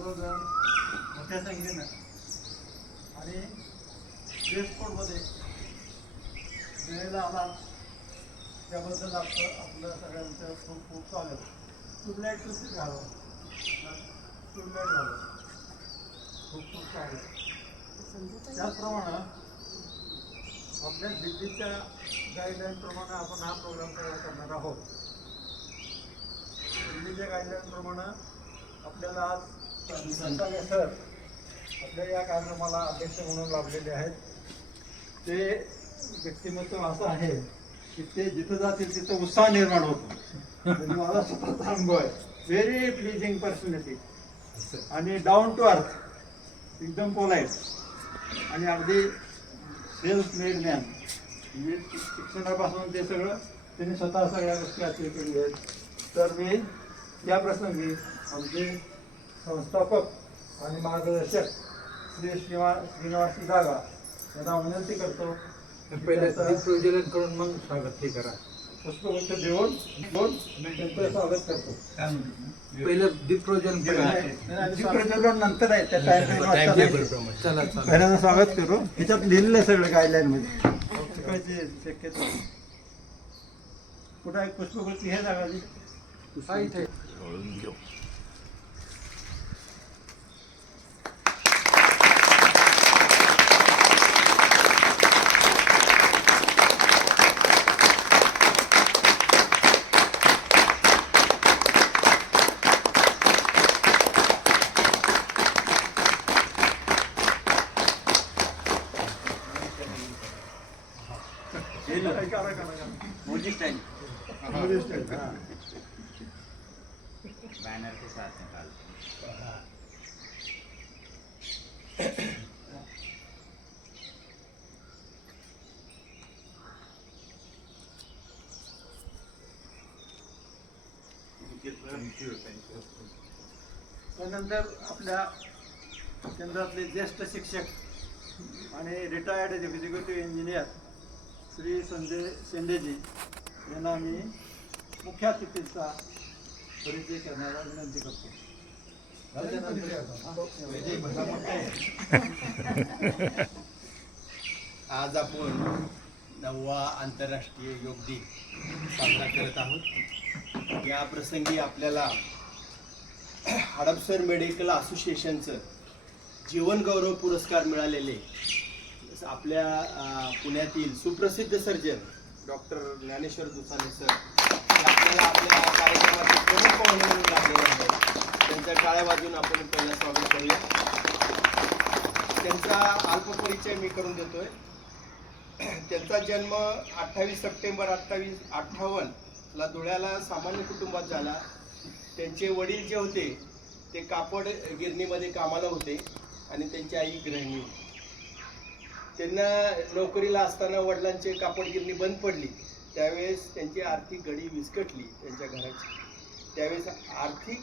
सर्वजण मोठ्या संख्येनं आणि ड्रेस कोडमध्ये वेळेला आला त्याबद्दल आपलं सगळ्यांचं खूप खूप स्वागत. स्टुडलाईट सुद्धा घालव, स्टुडलाईट घालव, खूप खूप स्वागत. त्याचप्रमाणे आपल्या दिल्लीच्या गाईडलाईनप्रमाणे आपण हा प्रोग्राम तयार करणार आहोत. दिल्लीच्या गाईडलाईनप्रमाणे आपल्याला आज संसागे सर आपल्या या कार्यक्रमाला अध्यक्ष म्हणून लाभलेले आहेत. ते व्यक्तिमत्व असं आहे की ते जिथं जातील तिथं उत्साह निर्माण होतो. म्हणजे मला स्वतःचा अनुभव आहे. व्हेरी प्लीजिंग पर्सनॅलिटी आणि डाऊन टू अर्थ, एकदम पोलाईट आणि अगदी सेल्फ मेड मॅन. म्हणजे शिक्षणापासून ते सगळं त्यांनी स्वतः सगळ्या गोष्टी अचीव केलेल्या आहेत. तर मी या प्रसंगी आमचे संस्थापक आणि मार्गदर्शक श्री श्रीनिवास जागा यांना विनंती करतो. पहिले प्रयोजन करून मग स्वागत हे करा. पुष्पगुच्छ देऊन त्यांचं स्वागत करतो. पहिलं दीप प्रयोजन नंतर आहे त्या पहिल्यांदा स्वागत करू. ह्याच्यात लिहिलेलं आहे सगळं गाईडलाईन मध्ये. चुकायची शक्यता कुठं आहे पुष्पगुच्छ हे जागाची इथे बैनर के साथ निकालते हैं. त्यानंतर आपल्या केंद्रातले ज्येष्ठ शिक्षक आणि retired executive engineer Shri Sanjay शेंडेजी यांना मी मुख्य अतिथीचा परिचय करण्याला विनंती करतो. आज आपण 9वा आंतरराष्ट्रीय योग दिन साजरा करत आहोत. या प्रसंगी आपल्याला हडपसर मेडिकल असोसिएशनचं जीवन गौरव पुरस्कार मिळालेले आपल्या पुण्यातील सुप्रसिद्ध surgeon doctor Dnyaneshwar Dusane sir आपल्याला आपल्या कार्यक्रमाचे प्रमुख पाहुणे म्हणून लागलेले आहेत. त्यांच्या टाळ्या वाजवून आपण पहिला स्वागत करूया. त्यांचा अल्प परिचय मी करून देतोय. त्यांचा जन्म 28 सप्टेंबर 1858 धुळ्याला सामान्य कुटुंबात झाला. त्यांचे वडील जे होते ते कापड गिरणीमध्ये कामाला होते आणि त्यांची आई गृहिणी होती. त्यांना नोकरीला असताना वडिलांची कापड गिरणी बंद पडली. त्यावेळेस त्यांची आर्थिक घडी विस्कटली त्यांच्या घराची. त्यावेळेस आर्थिक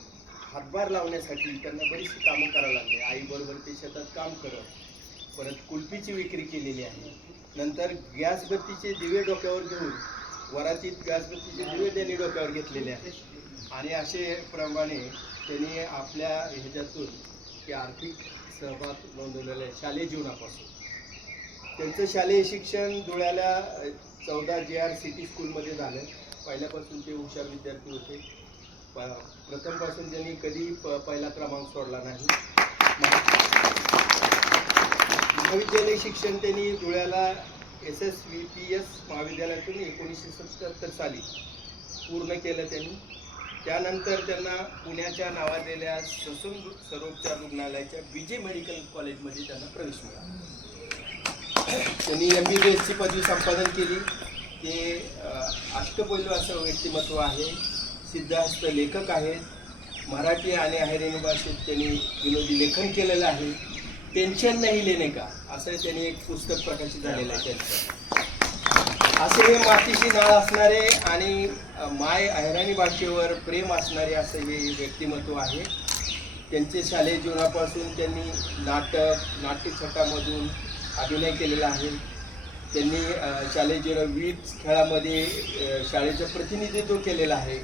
हातभार लावण्यासाठी त्यांना बरीचशी कामं करावं लागली. आईबरोबर ते शेतात काम करत परत कुल्फीची विक्री केलेली आहे. नंतर गॅसबत्तीचे दिवे डोक्यावर घेऊन वरातीत गॅसबत्तीचे दिवे त्यांनी डोक्यावर घेतलेले आहेत आणि असे प्रमाणे त्यांनी आपल्या ह्याच्यातून ते आर्थिक सहभाग नोंदवलेला आहे शालेय जीवनापासून. त्यांचं शालेय शिक्षण धुळ्याला 14 JR सिटी स्कूलमध्ये झालं. पहिल्यापासून ते हुशार विद्यार्थी होते. प्रथमपासून त्यांनी कधी पहिला क्रमांक सोडला नाही. महाविद्यालय शिक्षण त्यांनी धुळ्याला SSVPS महाविद्यालयातून 1977 साली पूर्ण केलं त्यांनी. त्यानंतर त्यांना पुण्याच्या नावाजलेल्या ससून सर्वोपचार रुग्णालयाच्या BJ मेडिकल कॉलेजमध्ये त्यांना प्रवेश मिळाला. त्यांनी MBBSची पदवी संपादन केली. ते अष्टपैलू असं व्यक्तिमत्व आहे. सिद्धहस्त लेखक आहेत. मराठी आणि अहिराणी भाषेत त्यांनी विनोदी लेखन केलेलं आहे. टेन्शन नाही लेणे का असं त्यांनी एक पुस्तक प्रकाशित झालेलं आहे त्यांचं. असे हे मातीशी नाळ असणारे आणि माय अहिराणी भाषेवर प्रेम असणारे असं हे व्यक्तिमत्व आहे. त्यांचे शालेय जीवनापासून त्यांनी नाट्यछटामधून अभिनय केलेला आहे. त्यांनी शालेय जीवन विविध खेळामध्ये शाळेचं प्रतिनिधित्व केलेलं आहे.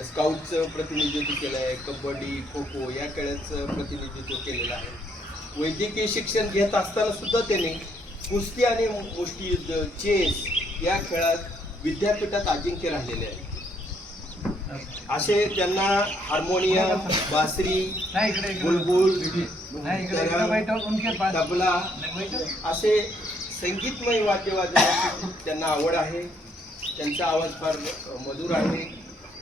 स्काउटचं प्रतिनिधित्व केलं आहे, कबड्डी, खो खो या खेळाचं प्रतिनिधित्व केलेलं आहे. वैद्यकीय शिक्षण घेत असताना सुद्धा त्याने कुस्ती आणि मुष्टियुद्ध, चेस या खेळात विद्यापीठात अजिंक्य राहिलेले आहे. असे त्यांना हार्मोनियम, बासरी, बुलबुल, तबला असे संगीतमय वाद्य वाजवण्याची त्यांना आवड आहे. त्यांचा आवाज फार मधुर आहे.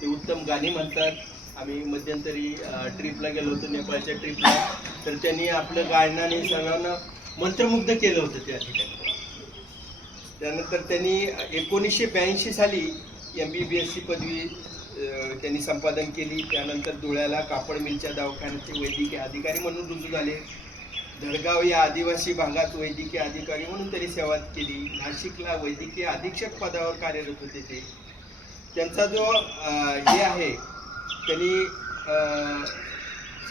ते उत्तम गाणी म्हणतात. आम्ही मध्यंतरी ट्रिपला गेलो होतो, नेपाळच्या ट्रिपला, तर त्यांनी आपलं गायनाने सर्वांना मंत्रमुग्ध केलं होतं त्या ठिकाणी. त्यानंतर त्यांनी 1982 साली MBBSची पदवी त्यांनी संपादन केली. त्यानंतर धुळ्याला कापड मिलच्या दवाखान्याचे वैद्यकीय अधिकारी म्हणून रुजू झाले. धडगाव या आदिवासी भागात वैद्यकीय अधिकारी म्हणून त्यांनी सेवा केली. नाशिकला वैद्यकीय अधीक्षक पदावर कार्यरत होते ते. त्यांचा जो हे आहे, त्यांनी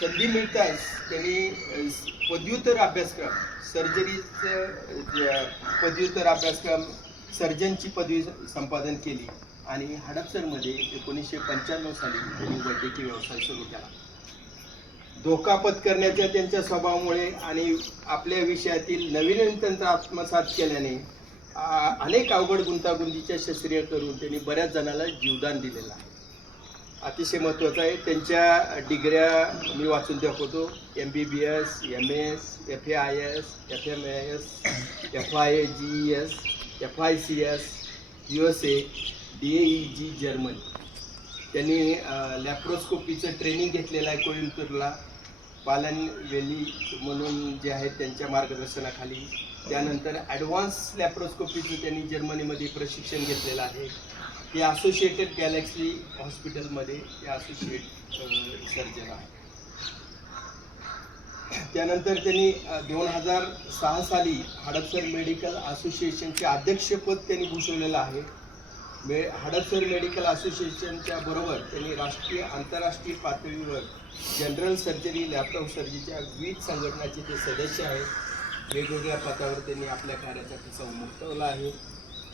संधी मिळताच त्यांनी पदव्युत्तर अभ्यासक्रम, सर्जरीचं पदव्युत्तर अभ्यासक्रम, सर्जनची पदवी संपादन केली आणि हडपसरमध्ये 1995 साली त्यांनी वैद्यकीय व्यवसाय सुरू केला. धोका पत्करण्याच्या त्यांच्या स्वभावामुळे आणि आपल्या विषयातील नवीन तंत्र आत्मसात केल्याने अनेक अवघड गुंतागुंतीच्या शस्त्रिया करून त्यांनी बऱ्याच जणांना जीवदान दिलेलं आहे. अतिशय महत्त्वाचं आहे. त्यांच्या डिग्र्या मी वाचून दाखवतो. MBBS, MS, FAIS, FMS, FIGES, FICS, USA, DAEG Germany. त्यांनी लॅप्रोस्कोपीचं ट्रेनिंग घेतलेलं आहे कोइंबतूरला, पालन वेली म्हणून जे आहेत त्यांच्या मार्गदर्शनाखाली. त्यानंतर ॲडव्हान्स लॅप्रोस्कोपीचं त्यांनी जर्मनीमध्ये प्रशिक्षण घेतलेलं आहे. ते असोसिएटेड गॅलेक्सी हॉस्पिटलमध्ये ते असोसिएट सर्जन आहे. त्यानंतर त्यांनी 2006 साली हडपसर मेडिकल असोसिएशनचे अध्यक्षपद त्यांनी भूषवलेलं आहे. हडपसर मेडिकल असोसिएशनच्या बरोबर त्यांनी राष्ट्रीय आंतरराष्ट्रीय पातळीवर जनरल सर्जरी, लॅप्टॉप सर्जरीच्या विविध संघटनाचे ते सदस्य आहेत. वेगवेगळ्या पदावर त्यांनी आपल्या कार्याचा ठसा उमटवला आहे.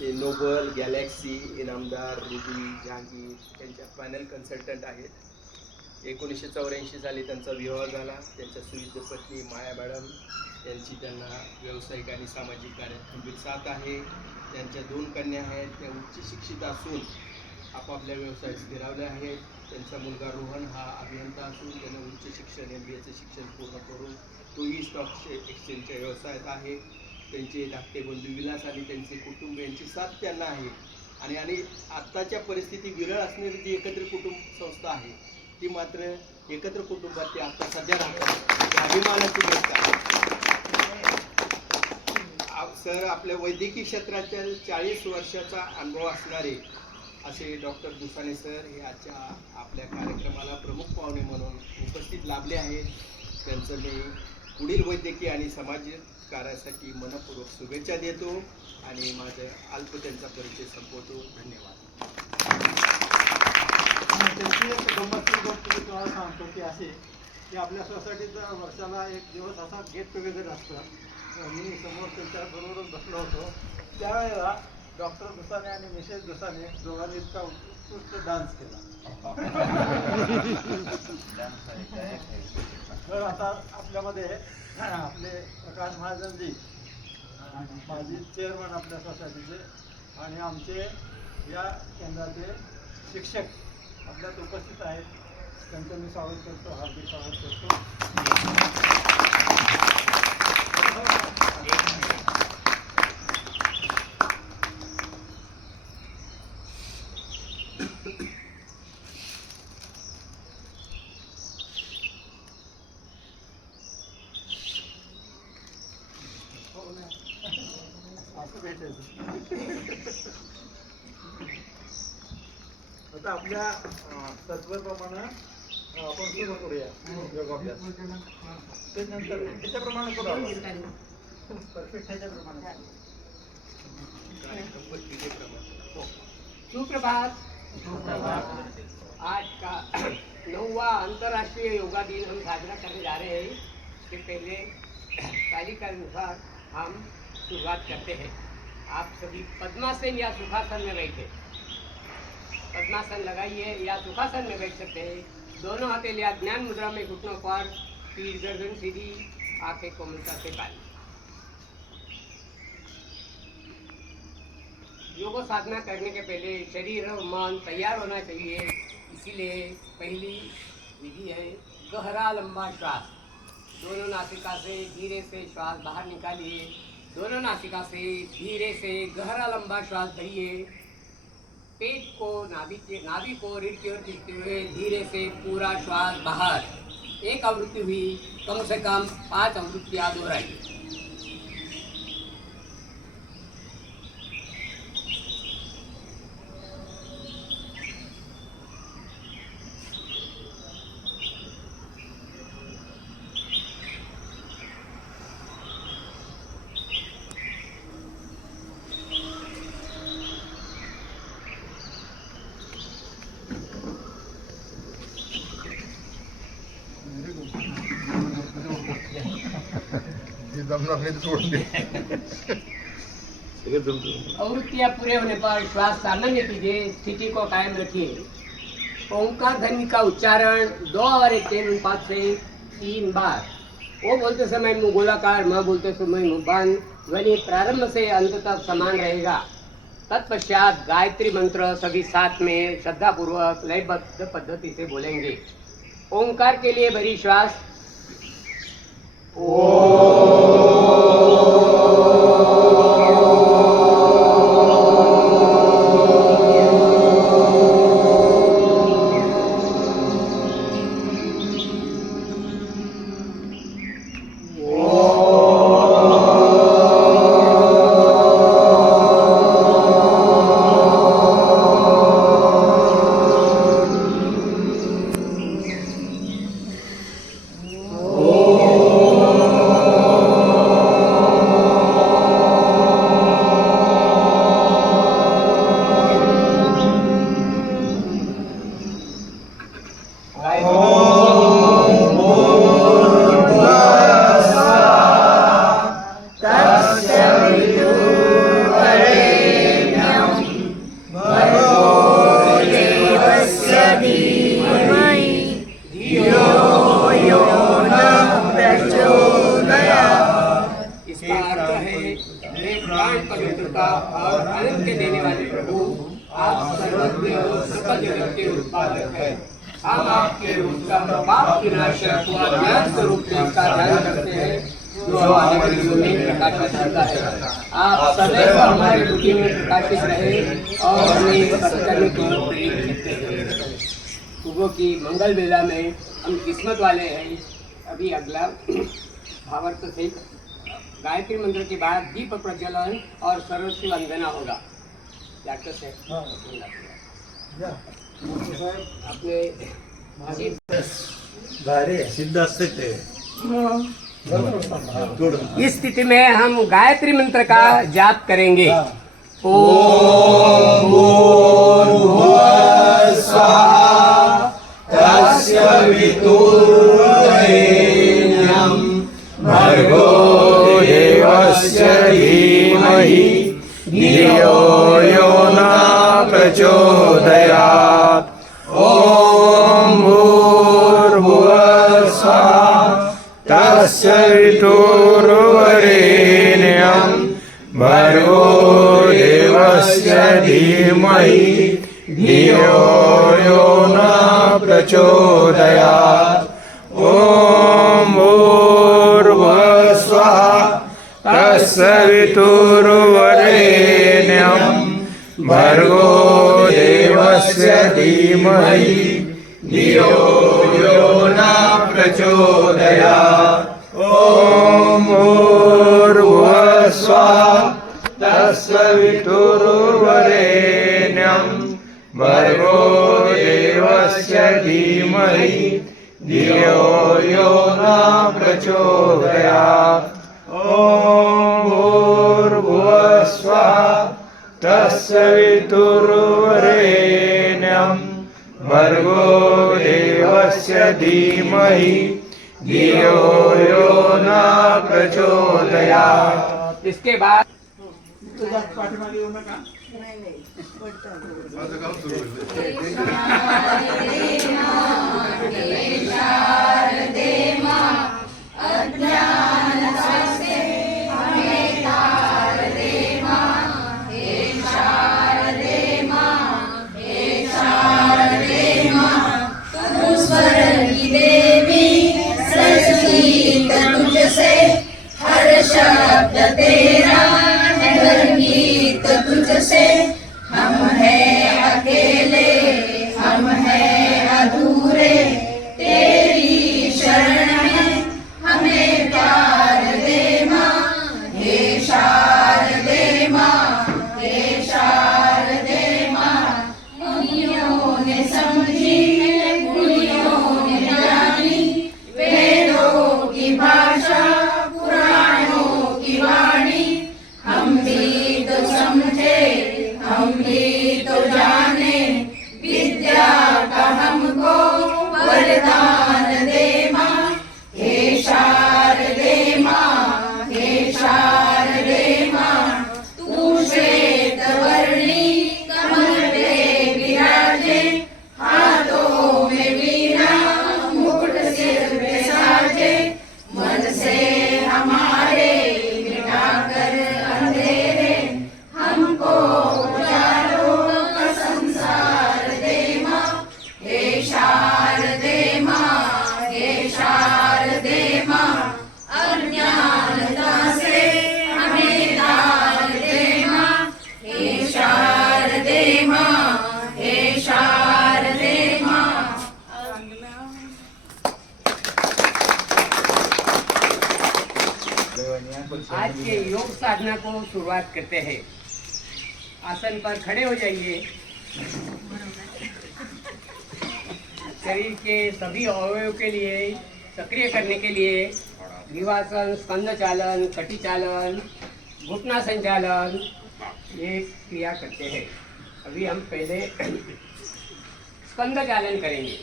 ते Noble, Galaxy, Inamdar, Ruby, Jahangir यांच्या पॅनल कन्सल्टंट आहेत. 1984 साली त्यांचा विवाह झाला. त्यांच्या सुविध पत्नी माया मॅडम यांची त्यांना व्यावसायिक आणि सामाजिक कार्यात खंबीर साथ आहे. त्यांच्या 2 कन्या आहेत. त्या उच्च शिक्षित असून आपापल्या व्यवसायात स्थिरावल्या आहेत. त्यांचा मुलगा रोहन हा अभियंता असून त्याने उच्च शिक्षण MBAचं शिक्षण पूर्ण करून तोही स्टॉक एक्सचेंजच्या व्यवसायात आहे. त्यांचे धाकटे बंधू विलास आणि त्यांचे कुटुंब यांची साथ त्यांना आहे. आणि आत्ताच्या परिस्थिती विरळ असणारी जी एकत्र कुटुंब संस्था आहे ती मात्र एकत्र कुटुंबात ते आता सध्या राहतात. अभिमानाची गोष्ट आहे. सर आपल्या वैद्यकीय क्षेत्राच्या 40 वर्षाचा अनुभव असणारे असे डॉक्टर दुसाने सर हे आजच्या आपल्या कार्यक्रमाला प्रमुख पाहुणे म्हणून उपस्थित लाभले आहेत. त्यांचं मी पुढील वैद्यकीय आणि समाज कार्यासाठी मनपूर्वक शुभेच्छा देतो आणि माझं अल्प त्यांचा परिचय संपवतो. धन्यवाद. त्यांची एक गंमतशीर गोष्ट मी तुम्हाला सांगतो की अशी की आपल्या सोसायटीचा वर्षाला एक दिवस असा गेट टुगेदर असतं. मी समोर त्यांच्याबरोबरच बसलो होतो. त्यावेळेला डॉक्टर दुसाने आणि मिसेस दुसाने दोघांनी इतका उत्कृष्ट डान्स केला. तर आता आपल्यामध्ये आपले प्रकाश महाजनजी माजी चेअरमन आपल्या सोसायटीचे आणि आमचे या केंद्राचे शिक्षक आपल्यात उपस्थित आहेत. त्यांचं मी स्वागत करतो, हार्दिक स्वागत करतो. असं भेटायचं. आता आपल्या तत्वाप्रमाणे आपण सुरू करूया योगाभ्यास. ते नंतर त्याच्याप्रमाणे करू. परफेक्ट ह्याच्याप्रमाणे. सुप्रभात. आज का 9वां अंतर्राष्ट्रीय योगा दिन हम साजरा करने जा रहे हैं. इसके पहले तालिका अनुसार हम शुरुआत करते हैं. आप सभी पद्मासन या सुखासन में बैठे. पद्मासन लगाइए या सुखासन में बैठ सकते हैं। दोनों हथेली या ज्ञान मुद्रा में घुटनों पर, पीठ गर्दन सीधी, आंखें कोमलता से काली। योग साधना करने के पहले शरीर और मन तैयार होना चाहिए। इसीलिए पहली विधि है गहरा लंबा श्वास। दोनों नासिका से धीरे से श्वास बाहर निकालिए। दोनों नासिका से धीरे से गहरा लंबा श्वास भरिए। पेट को नाभि को रीढ़ की ओर खींचते हुए धीरे से पूरा श्वास बाहर। एक आवृत्ति हुई, कम से कम 5 आवृत्तियां दोहराइए। आवृत्तियां पूरे होने पर श्वास सामान्य कीजिए। स्थिति को कायम रखिए। ओंकार ध्वनि का उच्चारण 2 और 1 के अनुपात से 3 बार। वो बोलते समय मुंह गोलाकार, मैं बोलते समय मुंह बंद। ध्वनि प्रारंभ से अंत तक समान रहेगा। तत्पश्चात गायत्री मंत्र सभी साथ में श्रद्धापूर्वक लयबद्ध पद्धति से बोलेंगे। ओंकार के लिए भरी श्वास। पवित्रता और आनंद के देने वाले प्रभु, आप सर्वज्ञ और सकल जगत के उत्पादक हैं। हम आपके उत्तम पाप विनाशक और ज्ञान स्वरूप का ध्यान करते हैं, जो हमारे हृदयों में प्रकाशित करता है। आप सदैव हमारे बुद्धि में प्रकाशित रहे और हमें सत्कर्म की ओर प्रेरित करते हैं। सुबह की मंगल बेला में हम किस्मत वाले हैं। अभी अगला भावार्थ से गायत्री मंत्र के बाद दीप प्रज्वलन और सरस्वती वंदना होगा। डॉक्टर साहब आपने सिद्ध असते ते इस स्थिति में हम गायत्री मंत्र का जाप करेंगे। ओम भूर्भुवः स्वः तस्य वितुर्वरेण्यं भर्गो देवस्य धीमहि धियो यो न प्रचोदयात्। ओम भूर्भुवः स्वः तस्य वितुर्वरेण्यं भर्गो देवस्य धीमहि धियो यो न प्रचोदयात्। ओम भूर्भुवः स्वः तस्य वितुर्वरेण्यं भर्गो देवस्य धीमहि धियो यो न प्रचोदयात्। ओम भूर्भुवः स्वः तस्य वितुर्वरेण्यं भर्गो देवस्य धीमहि धियो यो न प्रचोदयात्। ओम भूर्भुवः स्वः तस्य वितुर्वरेण्यं भर्गो देवस्य धीमहि धियो यो न प्रचोदयात्। इसके बाद पाठीमागे येऊ नका. आज के योग साधना को शुरुआत करते हैं। आसन पर खड़े हो जाइए। शरीर के सभी अवयवों के लिए सक्रिय करने के लिए ग्रीवासन, स्कंद चालन, कटी चालन, घुटना संचालन ये क्रिया करते हैं। अभी हम पहले स्कंद चालन करेंगे।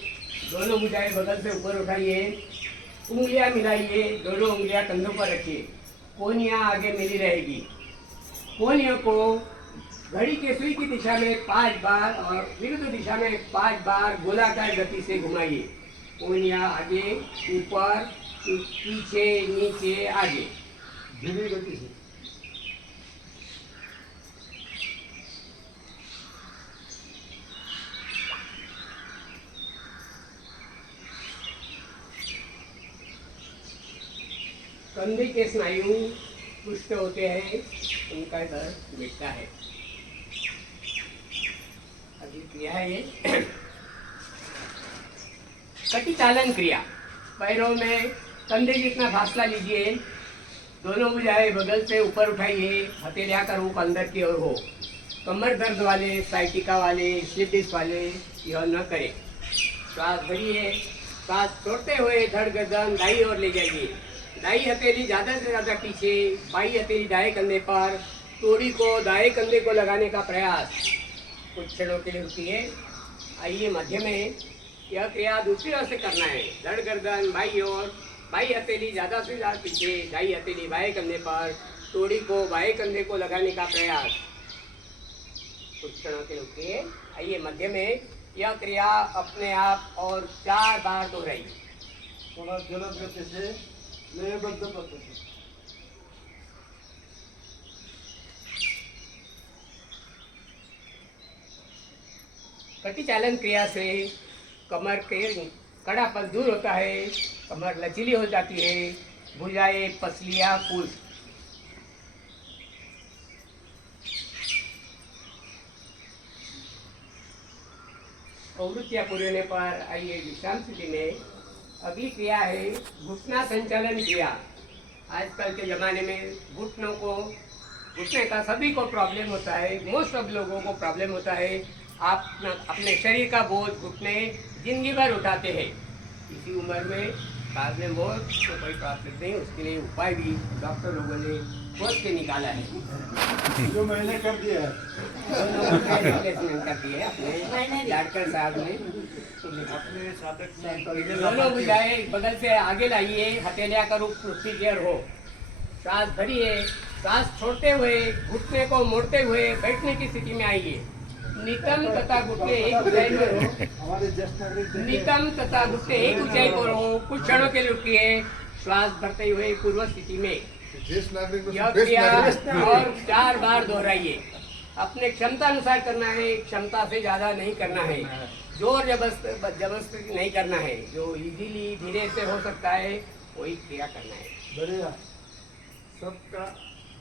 दोनों भुजाएं बगल से ऊपर उठाइए, उंगलियां मिलाइए, दोनों उंगलियां कंधों पर रखिए, कोहनियां आगे मिली रहेगी। कोहनियों को घड़ी के सुई की दिशा में 5 बार और विरुद्ध दिशा में 5 बार गोलाकार गति से घुमाइए। कोहनियां आगे, ऊपर, पीछे, नीचे, आगे, धीमी गति से। कंधे के स्नायु पुष्ट होते हैं, उनका दर्द मिटता है। अभी क्रिया है ये कटी चालन क्रिया। पैरों में कंधे जितना फासला लीजिए, दोनों भुजाएं बगल से ऊपर उठाइए, हथेलियां का रुख अंदर की ओर हो। कमर दर्द वाले, साइटिका वाले, स्लिप डिस्क वाले यह न करें। श्वास भरिए, सांस छोड़ते हुए धड़ गर्दन दाई ओर ले जाइए। दाई हथेली ज़्यादा से ज़्यादा पीछे, बाई हथेली दाएं कंधे पर, तोड़ी को दाएं कंधे को लगाने का प्रयास कुछ क्षणों के लिए रुकिए। आइए मध्य में। यह क्रिया दूसरी ओर से करना है। धड़ गर्दन बाई ओर, बाई हथेली ज़्यादा से ज़्यादा पीछे, दाई हथेली बाएं कंधे पर, तोड़ी को बाएं कंधे को लगाने का प्रयास कुछ क्षणों के लिए रुकिए। आइए मध्य में। यह क्रिया अपने आप और 4 बार दोहराइए। थोड़ा जलद गति से, लयबद्ध पद्धति। कटी चालन क्रिया से कमर के कड़ापन दूर होता है, कमर लचीली हो जाती है, भुजाएं, पसलियां, पुष्ट। प्रवृत्तियां पूरी होने पर आइए विश्राम स्थिति में। अगली क्रिया है घुटना संचालन क्रिया। आजकल के ज़माने में घुटने का सभी को प्रॉब्लम होता है। मोस्ट ऑफ लोगों को प्रॉब्लम होता है। आप अपने शरीर का बोझ घुटने जिंदगी भर उठाते हैं। इसी उम्र में बाद में बोझ तो कोई प्रॉब्लम नहीं, उसके लिए उपाय भी डॉक्टर लोगों ने खोज के निकाला है। जो मैंने कर दिया है, रिप्लेसमेंट कर दिए अपने डॉक्टर साहब ने। अपने साधक दोनों भुजाएं बगल से आगे लाइए, हथेलियां का रुख पृथ्वी की ओर हो। सांस भरिए, सांस छोड़ते हुए घुटने को मोड़ते हुए बैठने की स्थिति में आइए। नितम तथा घुटने एक ऊंचाई पर हो। हमारे ज्येष्ठ नागरिक देखिए, नितम तथा घुटने एक ऊंचाई पर हो। कुछ क्षणों के लिए रुकिए। श्वास भरते हुए पूर्व स्थिति में यह क्रिया और 4 बार दोहराइए। अपने क्षमता अनुसार करना है, क्षमता से ज्यादा नहीं करना है, जोर जबरदस्ती नहीं करना है। जो इजीली धीरे से हो सकता है वही क्रिया करना है। बढ़िया, सबका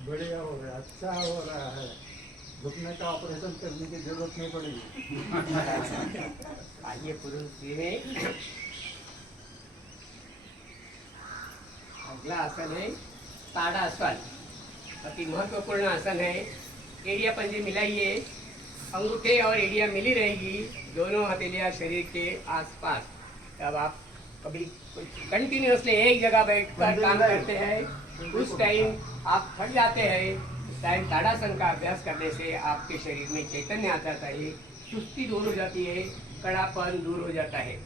बढ़िया हो रहा है, अच्छा हो रहा है। घुटने का ऑपरेशन करने की जरूरत नहीं पड़ेगी। आइए पुरुष जी में अगला आसन है ताड़ासन। अति महत्वपूर्ण आसन है। एड़िया पंजे मिलाइए, अंगूठे और एड़िया मिली रहेगी, दोनों हथेलियां शरीर के आसपास। अब आप कभी कंटिन्यूसली एक जगह बैठकर काम करते हैं, उस टाइम आप थक जाते हैं। उस टाइम ताड़ासन का अभ्यास करने से आपके शरीर में चैतन्य आ जाता है, सुस्ती दूर हो जाती है, कड़ापन दूर हो जाता है।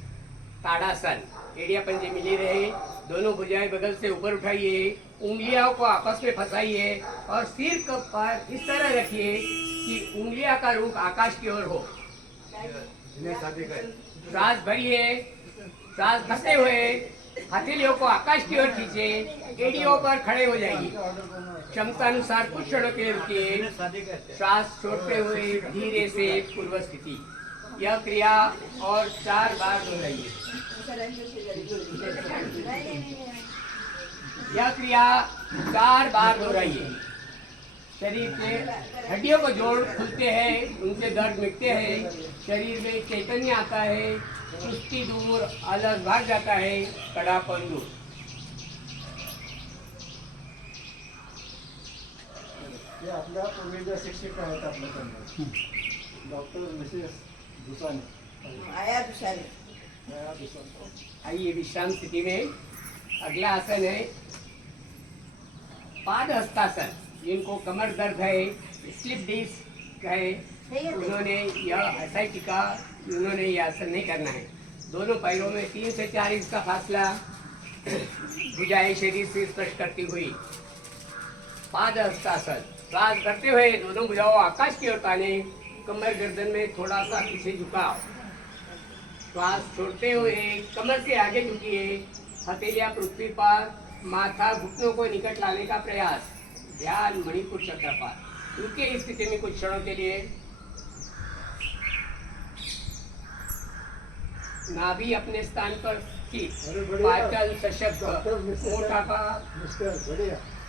ताड़ासन, एड़िया पंजे मिली रहे, दोनों भुजाएं बगल से ऊपर उठाइए, उंगलियों को आपस में फंसाइए और सिर को पर इस तरह रखिए कि उंगलियों का रुख आकाश की ओर हो। सांस भरिए, सांस भरते हुए हथेलियों को आकाश की ओर खींचे, एड़ियों पर खड़े हो जाइए। क्षमता अनुसार कुछ क्षणों के लिए रुकिए। सांस छोड़ते हुए धीरे से पूर्व स्थिति। यह क्रिया और 4 बार दोहराइए। यह क्रिया 4 बार दोहराइए। शरीर के हड्डियों को जोड़ खुलते हैं, उनसे दर्द मिटते हैं, शरीर में चैतन्य आता है, सुस्ती दूर, आलस भाग जाता है, कड़ापन दूर। हे आपल्या पूर्वीच्या शिक्षिका आहेत आपल्याकडे, डॉक्टर मिसेस दुसाने, आया दुसारे। नया दुसाने। आइए विश्राम स्थिति में अगला आसन है पाद हस्तासन। जिनको कमर दर्द है, स्लिप डिस्क है, उन्होंने यह ऐसा ही टिका, उन्होंने यह आसन नहीं करना है। दोनों पैरों में 3 से 4 इंच का फासला, भुजाएं शरीर से स्पर्श करती हुई। पाद हस्तासन। श्वास करते हुए दोनों भुजाओं आकाश की ओर ताने, कमर गर्दन में थोड़ा सा पीछे झुकाव। श्वास छोड़ते हुए कमर से आगे झुकिए, हथेलियां पृथ्वी पर, माथा घुटनों को निकट लाने का प्रयास। ध्यान मणिपुर चक्र पर। रुके इस स्थिति में कुछ क्षणों के लिए। नाभि अपने स्थान पर स्थित, पाचन सशक्त,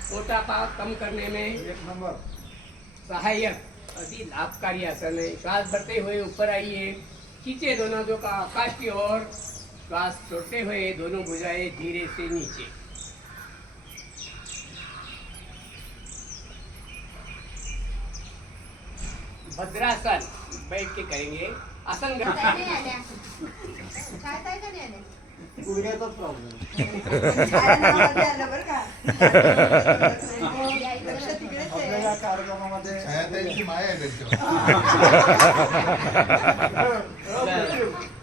मोटापा कम करने में 1 नंबर। सहायक अति लाभकारी आसन है। श्वास भरते हुए ऊपर आइए, खींचे दोनों हाथों का आकाश की ओर। श्वास छोड़ते हुए दोनों भुजाएं धीरे से नीचे। भद्रासन बैठ के करेंगे। आसन गुडघ्याचाच प्रॉब्लेम। आलं बरं का? लक्ष तिकडेच आपल्या आहे. या कार्यक्रमामध्ये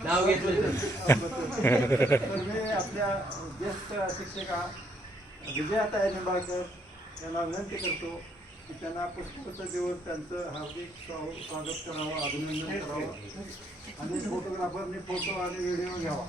नाव घेतलं तर मी आपल्या ज्येष्ठ शिक्षिका विजयाताई निंबाळकर यांना विनंती करतो की त्यांना पुष्पगुच्छ देऊन त्यांचं हार्दिक स्वागत करावं, अभिनंदन करावं आणि फोटोग्राफरने फोटो आणि व्हिडिओ घ्यावा.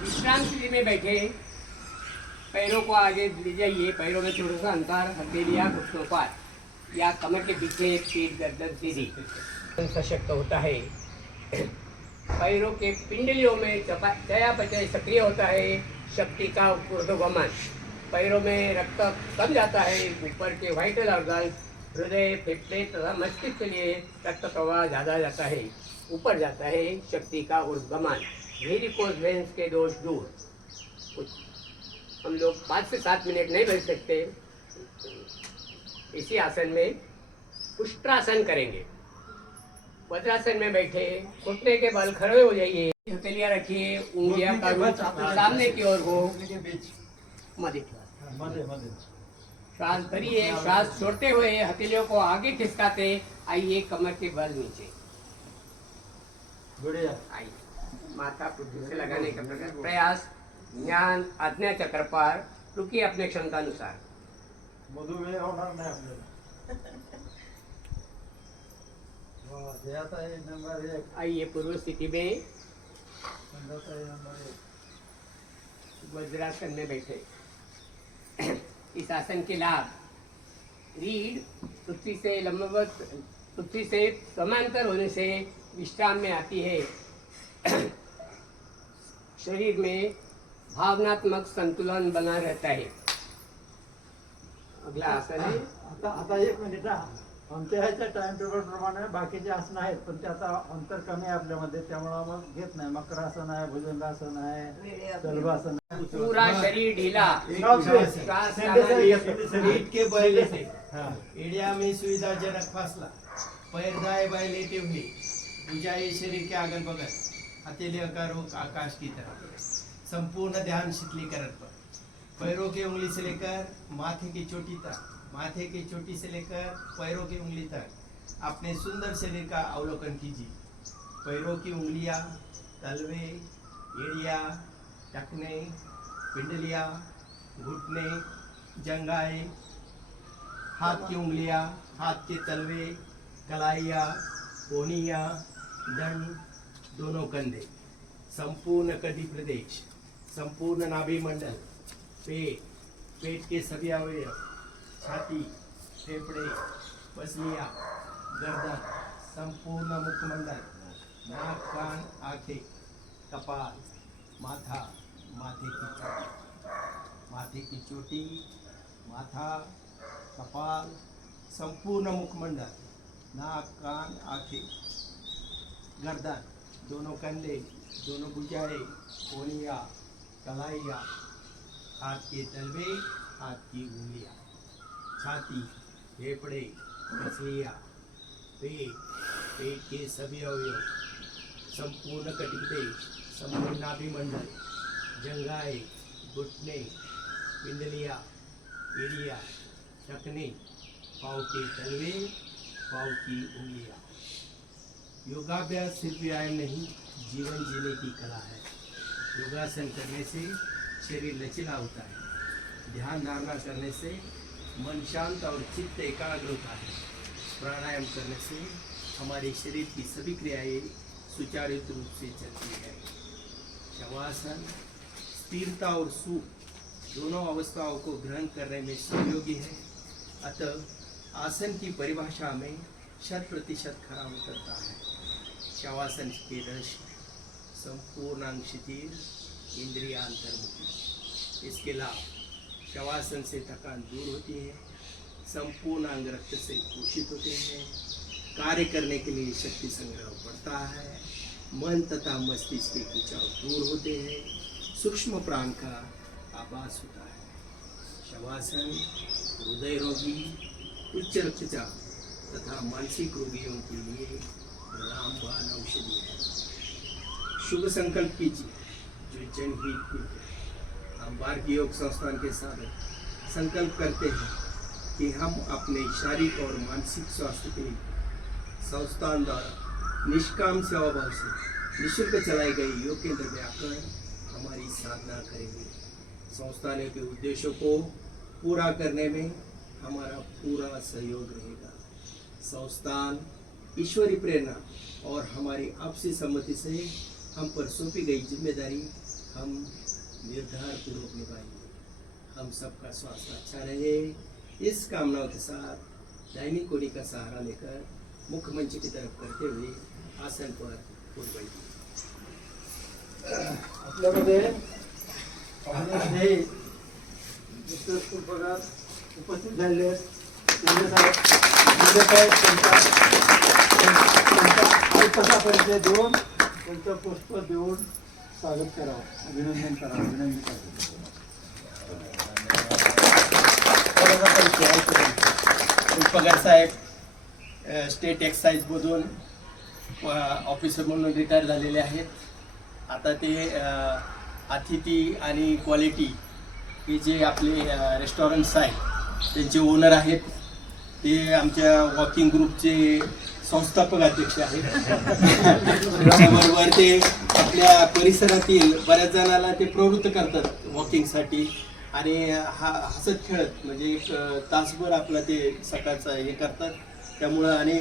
विश्राम स्थिति में बैठे, पैरों को आगे ले जाइए, पैरों में थोड़ा सा अंतर, हथेलियां घुटनों पर या कमर के पीछे, पीठ गर्दन सीधी। सशक्त होता है। पैरों के पिंडलियों में चयापचय सक्रिय होता है, शक्ति का ऊर्ध्वगमन। पैरों में रक्त कम जाता है, ऊपर के वाइटल ऑर्गन, हृदय, फेफड़े तथा मस्तिष्क के लिए रक्त प्रवाह ज़्यादा जाता है, ऊपर जाता है, शक्ति का ऊर्ध्वगमन। वेरिकोज वेन्स के दोष दूर। कुछ हम लोग 5 से 7 मिनट नहीं बैठ सकते, इसी आसन में उष्ट्रासन करेंगे। वज्रासन में बैठे, घुटने के बल खड़े हो जाइए, हथेलियां रखिए, उंगलियां का रूप सामने की ओर हो, मध्य मध्ये मध्ये श्वास भरिए, श्वास छोड़ते हुए हथेलियों को आगे खिसकाते आइए, कमर के बल नीचे बढ़िया. आइए, माथा पृथ्वी से लगाने का प्रयास, ज्ञान आज्ञा चक्र पर रुकिए अपने क्षमता अनुसार। मधुमेह होणार नाही आपल्याला. वा, जयाताई नंबर 1, आइए पूर्व स्थिति में संध्याताई नंबर 1. वज्रासन में बैठे। इस आसन के लाभ, रीढ़ पृथ्वी से लंबवत, पृथ्वी से समांतर होने से विश्राम में आती है। शरीर में भावनात्मक संतुलन बना रहता है। अगला आसन है आता 1 मिनिट हा. आमच्या ह्याच्या टाइम टेबल प्रमाणे बाकीचे आसन आहेत, पण त्याचा अंतर कमी आहे आपल्यामध्ये, त्यामुळे मग घेत नाही. मकरासन आहे, भुजंगासन आहे, तलवासन आहे. पूरा शरीर ढीला, श्वास पीठ के बल से हाँ. एड़िया में सुविधाजनक फासला, पैर दाएं बाएं लेटे हुए, भुजाएं शरीर के अगल बगल, हथेलियों का रुख आकाश की तरफ, संपूर्ण ध्यान शीतलीकरण पर, पैरों की उंगली से लेकर माथे की चोटी तक, माथे की चोटी से लेकर पैरों की उंगली तक अपने सुंदर शरीर का अवलोकन कीजिए। पैरों की उंगलियां, तलवे, एड़िया, टखने, पिंडलियां, घुटने, जंघाएं, हाथ की उंगलियां, हाथ के तलवे, कलाइयां, कोहनियां, दंड, दोनों कंधे, संपूर्ण कटी प्रदेश, संपूर्ण नाभि मंडल, पेट, पेट के सभी अवयव, छाती, फेफड़े, पसलियां, गर्दन, संपूर्ण मुखमंडल, नाक, कान, आंखें, कपाल, माथा, माथे की चोटी, माथा, कपाल, संपूर्ण मुखमंडल, नाक, कान, आंखें, गर्दन, दोनों कंधे, दोनों भुजाएं, कोहनियां, कलाइयां, हाथ के तलवे, हाथ की उंगलियां, छाती, फेफड़े, पसलियां, पेट, पेट के सभी अवयव, संपूर्ण कटिप्रदेश, संपूर्ण नाभि मंडल, जंघाएं, घुटने, पिंडलियां, एड़िया, टखने, पाँव के तलवे, पाँव की उंगलियां। योगाभ्यास सिर्फ व्यायाम नहीं, जीवन जीने की कला है। योगासन करने से शरीर लचीला होता है, ध्यान धारणा करने से मन शांत और चित्त एकाग्र होता है, प्राणायाम करने से हमारे शरीर की सभी क्रियाएं सुचारू रूप से चलती है। शवासन स्थिरता और सुख दोनों अवस्थाओं को ग्रहण करने में सहयोगी है, अतः आसन की परिभाषा में 100% खरा उतरता है। शवासन के दर्शन संपूर्णांग शिथिल, इंद्रियांतर्मुखी। इसके लाभ, शवासन से थकान दूर होती है, संपूर्ण अंग रक्त से पोषित होते हैं, कार्य करने के लिए शक्ति संग्रह बढ़ता है, मन तथा मस्तिष्क के खिंचाव दूर होते हैं, सूक्ष्म प्राण का आभास होता है। शवासन हृदय रोगी, उच्च रक्तचाप तथा मानसिक रोगियों के लिए रामबाण औषधि है। शुभ संकल्प कीजिए जो जनहित के लिए। हम भारतीय योग संस्थान के साथ संकल्प करते हैं कि हम अपने शारीरिक और मानसिक स्वास्थ्य के लिए संस्थान द्वारा निष्काम सेवा भाव से निःशुल्क चलाए गए योग केंद्र में आकर हमारी साधना करेंगे। संस्थान के उद्देश्यों को पूरा करने में हमारा पूरा सहयोग रहेगा। संस्थान ईश्वरी प्रेरणा और हमारी आपसी सम्मति से हम पर सौंपी गई जिम्मेदारी हम निर्धार पूर्वक निभाएंगे। हम सबका स्वास्थ्य अच्छा रहे, इस कामनाओं के साथ दैनिक कोडी का सहारा लेकर मुख्य मंच की तरफ करते हुए आसन पर बैठिए। आपल्यामध्ये पाहुणे स्नेही मिस्टर स्कूल पगार उपस्थित झालेले आहेत. त्यांचा अल्पसा परिचय देऊन त्यांचं पुष्प देऊन स्वागत करावं, अभिनंदन करावं, विनंती करावी. पगार साहेब स्टेट एक्साईज मधून ऑफिसर म्हणून रिटायर झालेले आहेत. आता ते अतिथी आणि क्वालिटी हे जे आपले रेस्टॉरंट्स आहेत त्यांचे ओनर आहेत. ते आमच्या वॉकिंग ग्रुपचे संस्थापक अध्यक्ष आहेत. त्याबरोबर ते आपल्या परिसरातील बऱ्याच जणांना ते प्रवृत्त करतात वॉकिंगसाठी आणि हसत खेळत म्हणजे एक तासभर आपला ते सकाळचं हे करतात. त्यामुळं आणि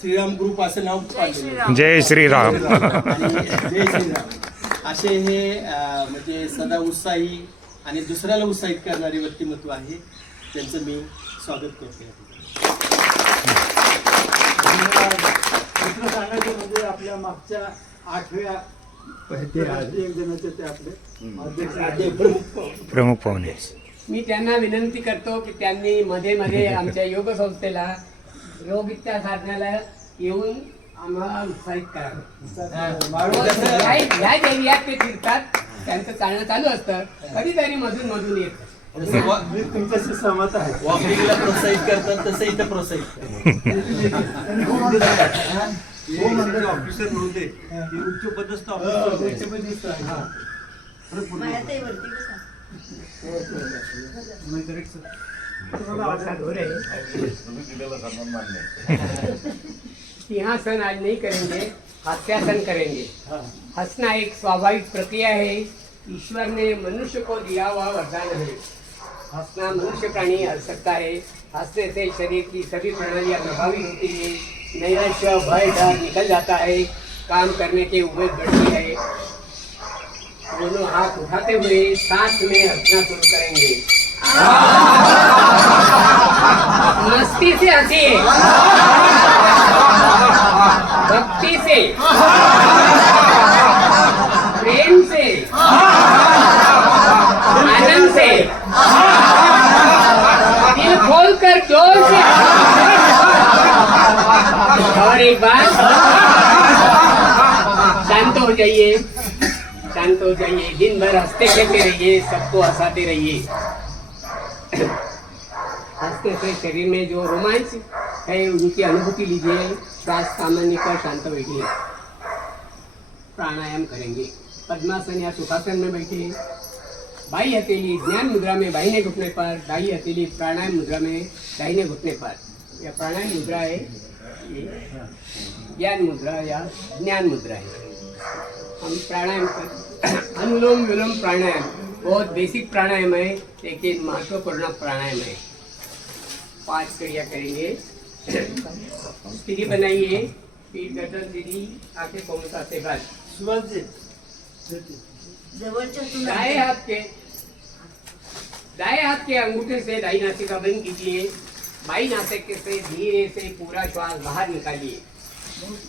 श्रीराम ग्रुप असं नाव पाडलेलं. जय श्रीराम. आणि जय श्रीराम असे हे म्हणजे सदा उत्साही आणि दुसऱ्याला उत्साहित करणारे व्यक्तिमत्व आहे. त्यांचं मी स्वागत करते. दुसरं सांगायचं म्हणजे आपल्या मागच्या 8व्या एक जणाचे ते आपले अध्यक्ष प्रमुख पाहुणे. मी त्यांना विनंती करतो की त्यांनी मध्ये मध्ये आमच्या योग संस्थेला योग इत्या साधण्याला येऊन आम्हाला उत्साहित करावं. ह्या एरियात ते फिरतात, त्यांचं चालणं चालू असतं, कधीतरी मधून मधून येतात. मी तुमच्याशी सहमत आहे. वॉकिंगला प्रोत्साहित करतात तसं इथं प्रोत्साहित ऑफिसर नव्हते ते उच्च पदस्थ ऑफिसर. माझ्या ताई वरती बसा. सिंहासन आज नहीं करेंगे, हास्यासन करेंगे. हंसना एक स्वाभाविक प्रक्रिया है. ईश्वर ने मनुष्य को दिया हुआ वरदान है. हंसना मनुष्य प्राणी हंस सकता है. हंसने से शरीर की सभी प्रणालियां प्रभावित होती है. नैराश्य भय डर निकल जाता है. काम करने की उम्मीद बढ़ती है. दोनों हाथ उठाते हुए साथ में हंसना शुरू करेंगे. मस्ती से हंसिए, भक्ति से, प्रेम से, आनंद से, दिल खोलकर जोर से. और एक बार शांत हो जाइए, शांत हो जाइए. दिन भर हंसते खेलते रहिए, सबको हंसाते रहिए. हंसते से शरीर में जो रोमांच है उनकी अनुभूति लीजिए. श्वास सामान्य कर शांत बैठिए. प्राणायाम करेंगे. पद्मासन या सुखासन में बैठिए. बाई हथेली ज्ञान मुद्रा में दाहिने घुटने पर, दाई हथेली प्राणायाम मुद्रा में दाहिने घुटने पर. यह प्राणायाम मुद्रा है, ज्ञान मुद्रा या ज्ञान मुद्रा है. हम प्राणायाम कर अनुलोम विलोम प्राणायाम बहुत बेसिक प्राणायाम है लेकिन महत्वपूर्ण प्राणायाम है. 5 क्रिया करेंगे. सीढ़ी बनाइए. पीठ गर्दन सीधी, आंखें कोमलता से बंद. सुभाषजी जवळच्या दाएं हाथ के अंगूठे से दाई नासिका बंद कीजिए. बाई नासिका से धीरे से पूरा श्वास बाहर निकालिए.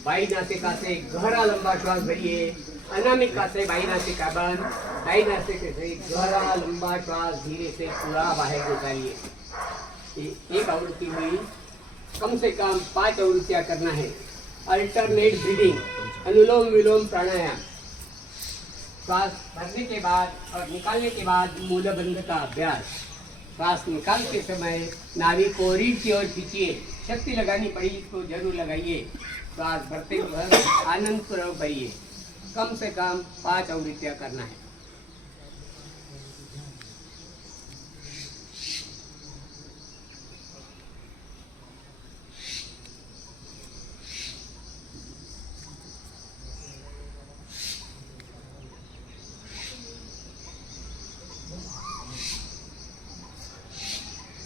बाई नासिका से गहरा लंबा श्वास भरिए. अनामिका से बाई नासिका बंद. दाई नासिका से गहरा लंबा श्वास धीरे से पूरा बाहर निकालिए. एक आवृत्ति हुई. कम से कम 5 आवृत्तियां करना है. अल्टरनेट ब्रीदिंग, अनुलोम विलोम प्राणायाम. श्वास भरने के बाद और निकालने के बाद मूलबंध का अभ्यास. श्वास निकालते समय नाभि को रीढ़ की ओर खींचिए. शक्ति लगानी पड़ी तो जरूर लगाइए. श्वास भरते वक्त आनंद पूर्वक भरिए. कम से कम 5 आवृत्तियां करना है.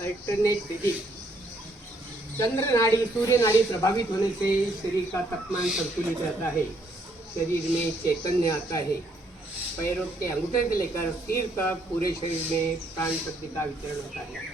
Alternate breathing. चंद्र नाड़ी सूर्य नाड़ी प्रभावित होने से शरीर का तापमान संतुलित रहता है. शरीर में चैतन्य आता है. पैरों के अंगूठे से लेकर सिर तक पूरे शरीर में प्राण शक्ति का वितरण होता है.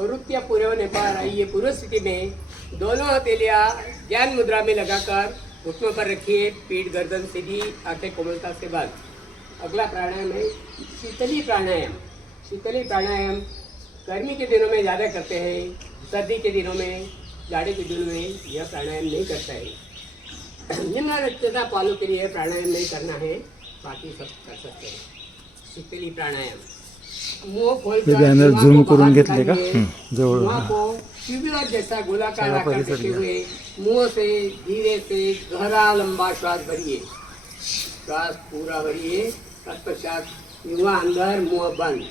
आवृत्तियां पूरे होने पर आइए पूर्व स्थिति में. दोनों हथेलियां ज्ञान मुद्रा में लगाकर घुटनों पर रखिए. पीठ गर्दन सीधी, आंखें कोमलता से बंद. अगला प्राणायाम है शीतली प्राणायाम। शीतली प्राणायाम गर्मी के दिनों में ज़्यादा करते हैं, सर्दी के दिनों में, जाड़े के दिनों में यह प्राणायाम नहीं करता है। निम्न रक्तता पालों के लिए प्राणायाम नहीं करना है, बाकी सब कर सकते हैं। शीतली प्राणायाम मुंह खोलकर बॅनर मुंह झूम को करून बाहर घेतले का निकालिए। जवळ मुंह को ट्यूबुलर जैसा गोलाकार चला आकार परिसर देते लिया। हुए मुंह से धीरे से गहरा लंबा श्वास भरिए। श्वास पूरा भरिए, तत्पश्चात युवा अंदर मुंह बंद,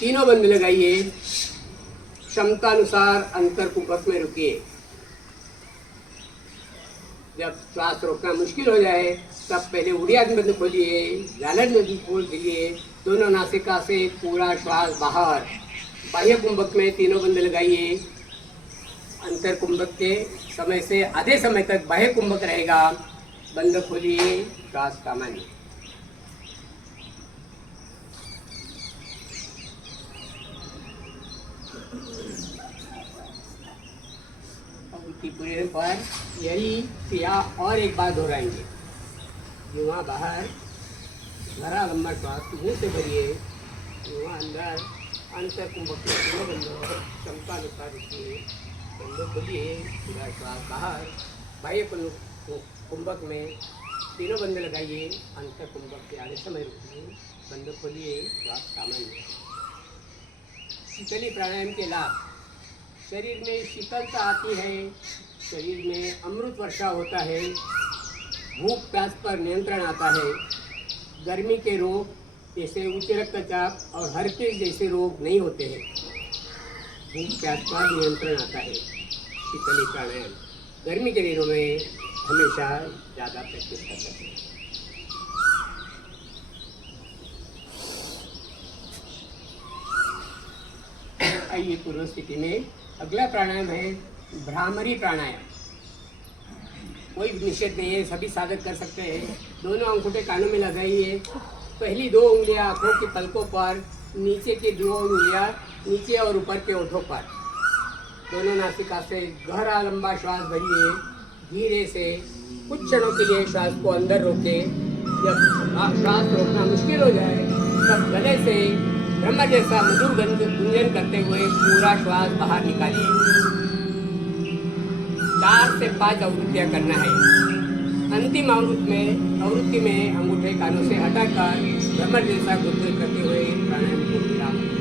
तीनों बंद लगाइए। क्षमता अनुसार अंतर कुंभक में रुकिए। जब श्वास रोकना मुश्किल हो जाए तब पहले उड़ियात बंद खोलिए, झालर में भी खोल दीजिए। दोनों नासिका से पूरा श्वास बाहर। बाह्य कुंभक में तीनों बंद लगाइए। अंतर कुंभक के समय से आधे समय तक बाह्य कुंभक रहेगा। बंद खोलिए, श्वास सामान्य। की पूरे पर यही क्रिया और एक बार दोहराएंगे। युवा बाहर, भरा लंबा श्वास मुंह से भरिए। युवा अंदर, अंतर कुंभक में तीनों बंद, क्षमता अनुसार रखिए। बंद खोलिए, पूरा श्वास बाहर। बाह्य कुंभक में तीनों बंद लगाइए। अंतर कुंभक के आधे समय रुकिए। बंद खोलिए, श्वास सामान्य। शीतली प्राणायाम के लाभ। शरीर में शीतलता आती है, शरीर में अमृत वर्षा होता है, भूख प्यास पर नियंत्रण आता है, गर्मी के रोग जैसे उच्च रक्तचाप और हर्पीज जैसे रोग नहीं होते हैं, भूख प्यास पर नियंत्रण आता है। शीतली प्राणायाम गर्मी के दिनों में हमेशा ज़्यादा प्रैक्टिस कर सकते हैं। आइए पूर्व स्थिति में। अगला प्राणायाम है भ्रामरी प्राणायाम। कोई निषेध नहीं है, सभी साधक कर सकते हैं। दोनों अंगूठे कानों में लगाइए। पहली दो उंगलियां आंखों की पलकों पर, नीचे की दो उंगलियां नीचे और ऊपर के ओठों पर। दोनों नासिका से गहरा लंबा श्वास भरिए। धीरे से कुछ क्षणों के लिए श्वास को अंदर रोके। जब श्वास रोकना मुश्किल हो जाए तब गले से ब्रह्म जैसा मधुर गुंजन करते हुए पूरा श्वास बाहर निकालिए। 4 से 5 आवृत्तियां करना है। अंतिम आवृत्ति में अंगूठे कानों से हटाकर ब्रह्म जैसा गुंजन करते हुए प्राणायाम को विराम दें।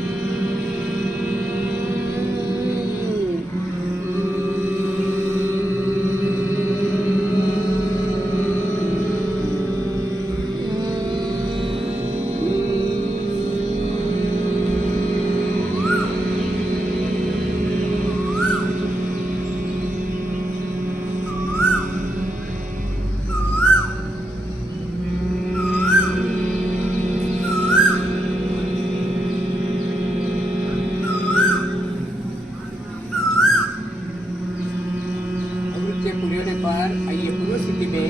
पूरे होने पर आइए पूर्व स्थिति में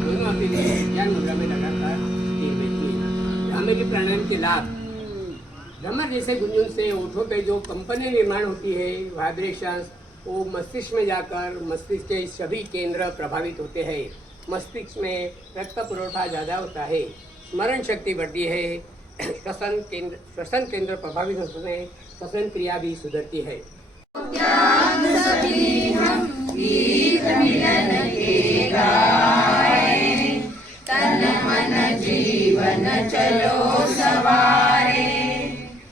दोनों अपने ध्यान मुद्रा में लगाकर स्थिर बैठिए। भ्रामरी प्राणायाम के लाभ। भ्रमर जैसे गुंजन से ओठों पे जो कंपनी निर्माण होती है, वाइब्रेशंस, वो मस्तिष्क में जाकर मस्तिष्क के सभी केंद्र प्रभावित होते हैं। मस्तिष्क में रक्त पुरवठा ज़्यादा होता है, स्मरण शक्ति बढ़ती है, श्वसन केंद्र प्रभावित होते हैं, श्वसन क्रिया भी सुधरती है। तन मन जीवन चलो सवारे,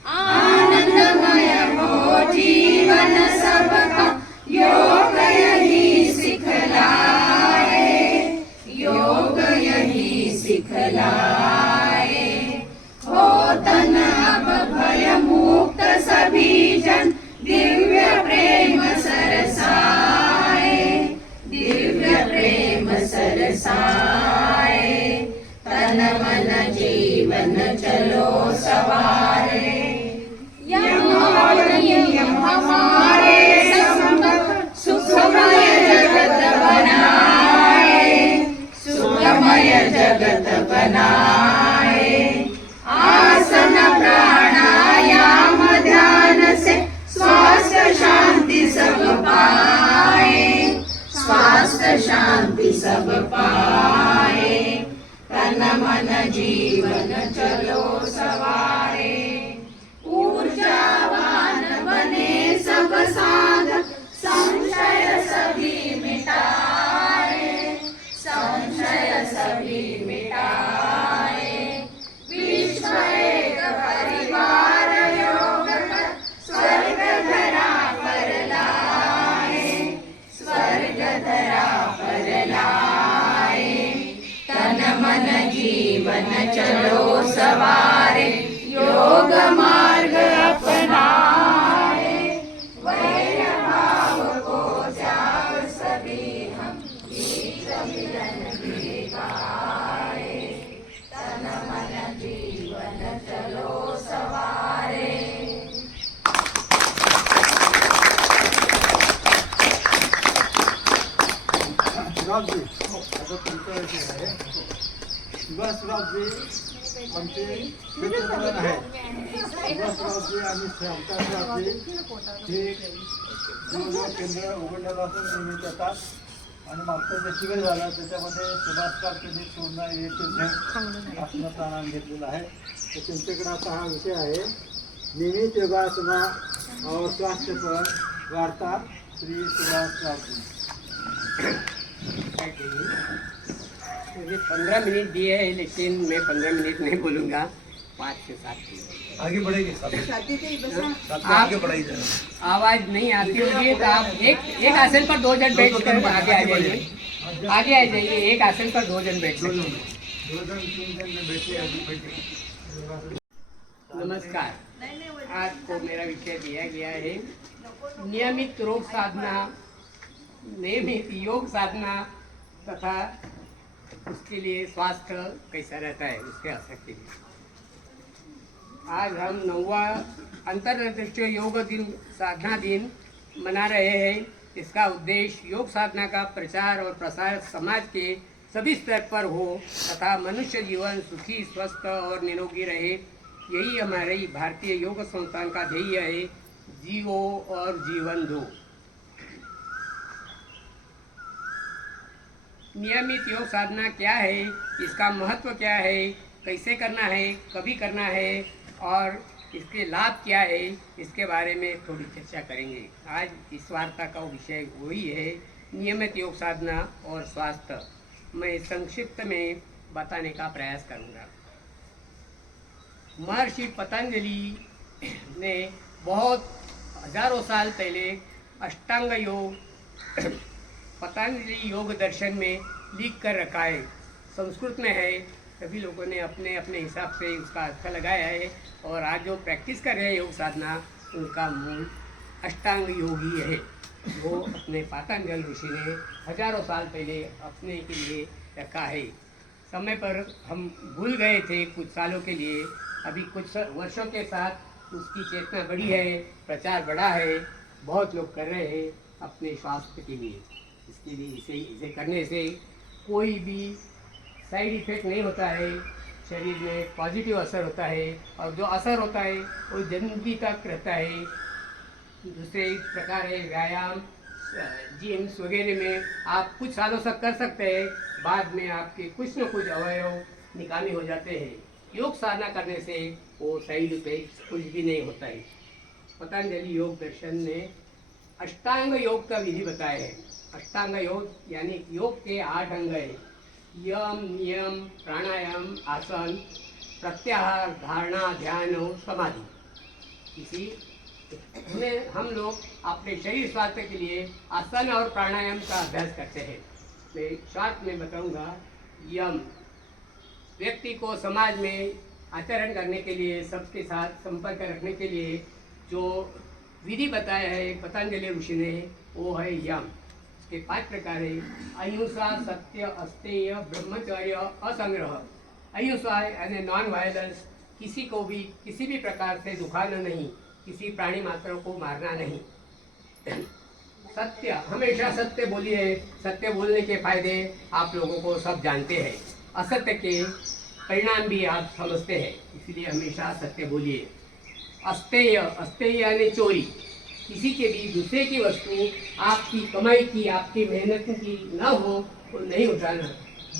आनंदमय हो जीवन सबका, योग यही सिखलाए, योग यही सिखलाए। हो तन अब भय मुक्त सभी जन, दिव्य प्रेम सरसाए, दिव्य प्रेम सरसाए। तन मन जीवन चलो सवारे, यम और नियम हमारे संग, सुभाषजी आता तुमचा विषय आहे. सुभाषरावजी आमचे क्षेत्रप्रधान आहेत. सुभाषरावजी आणि श्यामकांतरावजी हे जवळजवळ केंद्र उघडल्यापासून नेहमीच येतात आणि मागचं जे शिबिर झालं त्याच्यामध्ये सुभाष कारखाने पूर्ण आपलं स्थान घेतलेलं आहे. तर त्यांच्याकडे आता हा विषय आहे नियमित योगासना और स्वास्थ्य पर वार्ता श्री सुभाष रावजी. मुझे 15 मिनट दिए हैं लेकिन मैं 15 मिनट नहीं बोलूँगा, 5 से 7 मिनट. आगे बढ़ेगी आप आवाज नहीं आती होगी तो आप एक आसन पर 2 जन बैठ कर आगे आ जाइए. आगे आ जाइए, एक आसन पर 2 जन बैठ सकते हैं. 2 जन 3 जन में बैठे अभी बैठे. नमस्कार. आज को मेरा विषय दिया गया है नियमित रोग साधना, नियमित योग साधना तथा उसके लिए स्वास्थ्य कैसा रहता है उसके असर के लिए. आज हम 9वां अंतर्राष्ट्रीय योग दिन साधना दिन मना रहे हैं. इसका उद्देश्य योग साधना का प्रचार और प्रसार समाज के सभी स्तर पर हो तथा मनुष्य जीवन सुखी, स्वस्थ और निरोगी रहे. यही हमारी भारतीय योग संस्थान का ध्येय है. जियो और जीवन दो. नियमित योग साधना क्या है, इसका महत्व क्या है, कैसे करना है, कभी करना है और इसके लाभ क्या है, इसके बारे में थोड़ी चर्चा करेंगे. आज इस वार्ता का विषय वही है नियमित योग साधना और स्वास्थ्य. मैं संक्षिप्त में बताने का प्रयास करूँगा. महर्षि पतंजलि ने बहुत हजारों साल पहले अष्टांग योग पतंजलि योग दर्शन में लिख कर रखा है. संस्कृत में है. सभी लोगों ने अपने अपने हिसाब से उसका अर्थ लगाया है और आज जो प्रैक्टिस कर रहे हैं योग साधना उनका मूल अष्टांग योग ही है. वो अपने पतंजलि ऋषि ने हजारों साल पहले अपने के लिए रखा है. समय पर हम भूल गए थे कुछ सालों के लिए. अभी कुछ वर्षों के साथ उसकी चेतना बढ़ी है, प्रचार बढ़ा है, बहुत लोग कर रहे हैं अपने स्वास्थ्य के लिए. इसके लिए इसे करने से कोई भी साइड इफेक्ट नहीं होता है. शरीर में पॉजिटिव असर होता है और जो असर होता है वो जिंदगी तक रहता है. दूसरे इस प्रकार है व्यायाम, जिम्स वगैरह में आप कुछ सालों तक कर सकते हैं, बाद में आपके कुछ न कुछ अवयव निकामी हो जाते हैं. योग साधना करने से वो साइड इफेक्ट कुछ भी नहीं होता है. पतंजलि योग दर्शन ने अष्टांग योग का विधि बताया है. अष्टांग योग यानी योग के 8 अंग है. यम, नियम, प्राणायाम, आसन, प्रत्याहार, धारणा, ध्यान और समाधि. इसी में हम लोग अपने शरीर स्वास्थ्य के लिए आसन और प्राणायाम का अभ्यास करते हैं. मैं शॉर्ट में बताऊंगा. यम व्यक्ति को समाज में आचरण करने के लिए, सबके साथ संपर्क रखने के लिए जो विधि बताया है पतंजलि ऋषि ने वो है यम. इसके 5 प्रकार है. अहिंसा, सत्य, अस्तेय, ब्रह्मचर्य, असंग्रह. अहिंसा यानी नॉन वायलेंस, किसी को भी किसी भी प्रकार से दुखाना नहीं, किसी प्राणी मात्र को मारना नहीं. सत्य, हमेशा सत्य बोलिए. सत्य बोलने के फायदे आप लोगों को सब जानते हैं. असत्य के परिणाम भी आप समझते हैं, इसलिए हमेशा सत्य बोलिए. अस्तेय, अस्तेय यानी चोरी. किसी के भी दूसरे की वस्तु आपकी कमाई की, आपकी मेहनत की ना हो तो नहीं उठाना.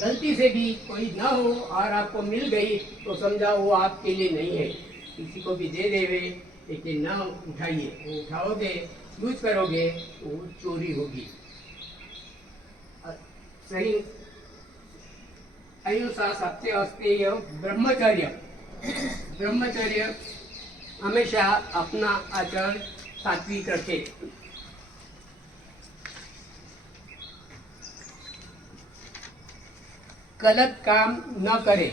गलती से भी कोई ना हो और आपको मिल गई तो समझा वो आपके लिए नहीं है. किसी को भी दे देवे लेकिन ना उठाइए. वो उठाओगे, यूज करोगे तो चोरी होगी. सही. अहिंसा, सत्य, अस्तेय, ब्रह्मचर्य. ब्रह्मचर्य हमेशा अपना आचरण सात्विक रखे. गलत काम न करे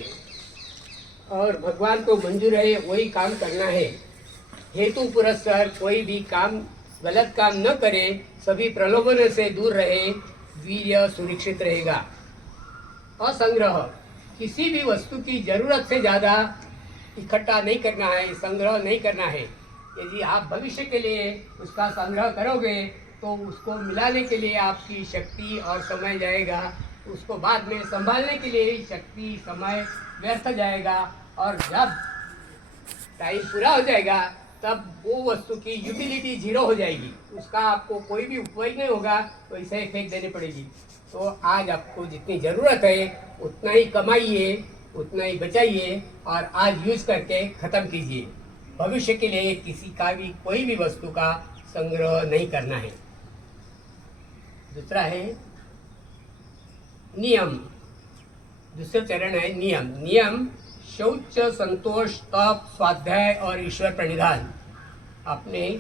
और भगवान को मंजूर है वही काम करना है. हेतु पुरस्कार कोई भी काम, गलत काम न करे. सभी प्रलोभनों से दूर रहे. वीर्य सुरक्षित रहेगा. असंग्रह, किसी भी वस्तु की जरूरत से ज़्यादा इकट्ठा नहीं करना है, संग्रह नहीं करना है. यदि आप भविष्य के लिए उसका संग्रह करोगे तो उसको मिलाने के लिए आपकी शक्ति और समय जाएगा, उसको बाद में संभालने के लिए शक्ति समय व्यर्थ जाएगा, और जब टाइम पूरा हो जाएगा तब वो वस्तु की यूटिलिटी जीरो हो जाएगी, उसका आपको कोई भी उपयोग नहीं होगा, तो इसे फेंक देनी पड़ेगी। तो आज आपको जितनी ज़रूरत है उतना ही कमाइए, उतना ही बचाइए और आज यूज करके ख़त्म कीजिए। भविष्य के लिए किसी का भी कोई भी वस्तु का संग्रह नहीं करना है। दूसरा है नियम। दूसरा चरण है नियम। नियम शौच, संतोष, तप, स्वाध्याय और ईश्वर प्रणिधान। अपने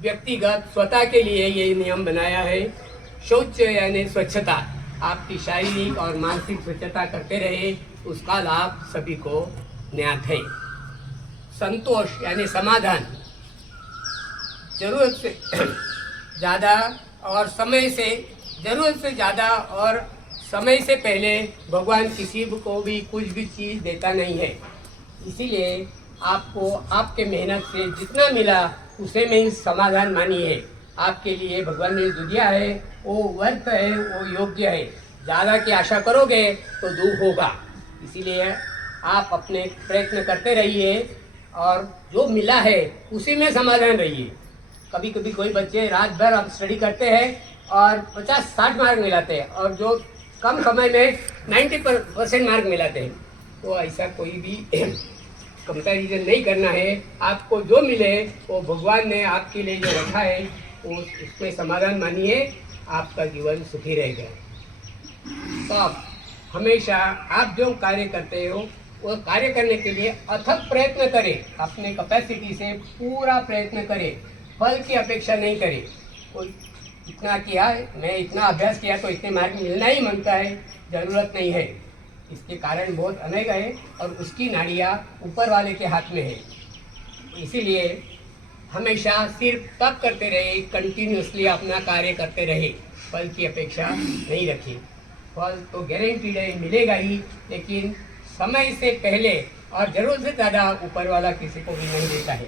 व्यक्तिगत स्वतः के लिए ये नियम बनाया है। शौच यानी स्वच्छता, आपकी शारीरिक और मानसिक स्वच्छता करते रहे, उसका लाभ सभी को ज्ञात है। संतोष यानी समाधान, जरूरत से ज़्यादा और समय से पहले भगवान किसी को भी कुछ भी चीज़ देता नहीं है। इसीलिए आपको आपके मेहनत से जितना मिला उसे में समाधान मानिए। आपके लिए भगवान ने जो दिया है वो वर्थ है, वो योग्य है। ज़्यादा की आशा करोगे तो दुख होगा। इसीलिए आप अपने प्रयत्न करते रहिए और जो मिला है उसी में समाधान रहिए। कभी कभी कोई बच्चे रात भर अब स्टडी करते हैं और 50-60 मार्क मिलाते हैं, और जो कम समय में 90% मार्क मिलाते हैं। तो ऐसा कोई भी कंपैरिजन नहीं करना है। आपको जो मिले वो भगवान ने आपके लिए जो रखा है वो उसमें समाधान मानिए, आपका जीवन सुखी रहेगा। तो आप हमेशा आप जो कार्य करते हो वो कार्य करने के लिए अथक प्रयत्न करें, अपने कैपेसिटी से पूरा प्रयत्न करें, फल की अपेक्षा नहीं करें। कोई इतना किया, मैं इतना अभ्यास किया तो इतने मार्क मिलना ही मांगता है, ज़रूरत नहीं है। इसके कारण बहुत अनेक है और उसकी नाड़ियाँ ऊपर वाले के हाथ में है। इसीलिए हमेशा सिर्फ तब करते रहे, कंटिन्यूसली अपना कार्य करते रहे, फल की अपेक्षा नहीं रखिए। फल तो गारंटीड है, मिलेगा ही, लेकिन समय से पहले और ज़रूरत से ज़्यादा ऊपर वाला किसी को भी नहीं देता है,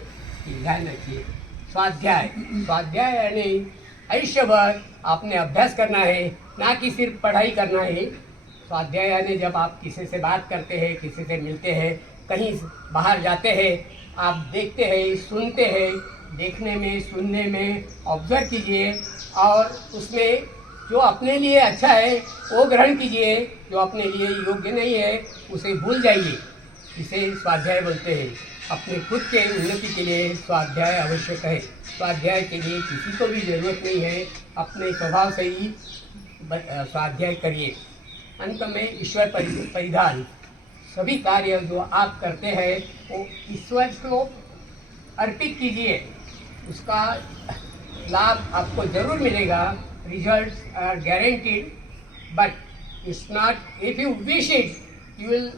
ध्यान रखिए। स्वाध्याय यानी आयुष्यभर आपने अभ्यास करना है, ना कि सिर्फ पढ़ाई करना है। स्वाध्याय यानी जब आप किसी से बात करते हैं, किसी से मिलते हैं, कहीं बाहर जाते हैं, आप देखते हैं, सुनते हैं, देखने में, सुनने में ऑब्जर्व कीजिए और उसमें जो अपने लिए अच्छा है वो ग्रहण कीजिए, जो अपने लिए योग्य नहीं है उसे भूल जाइए। इसे स्वाध्याय बोलते हैं। अपने खुद के उन्नति के लिए स्वाध्याय आवश्यक है। स्वाध्याय के लिए किसी को भी ज़रूरत नहीं है, अपने स्वभाव से ही स्वाध्याय करिए। अंत में ईश्वर परिधान। सभी कार्य जो आप करते हैं वो ईश्वर को अर्पित कीजिए, उसका लाभ आपको ज़रूर मिलेगा। Results are guaranteed, but it's not, if you wish it you will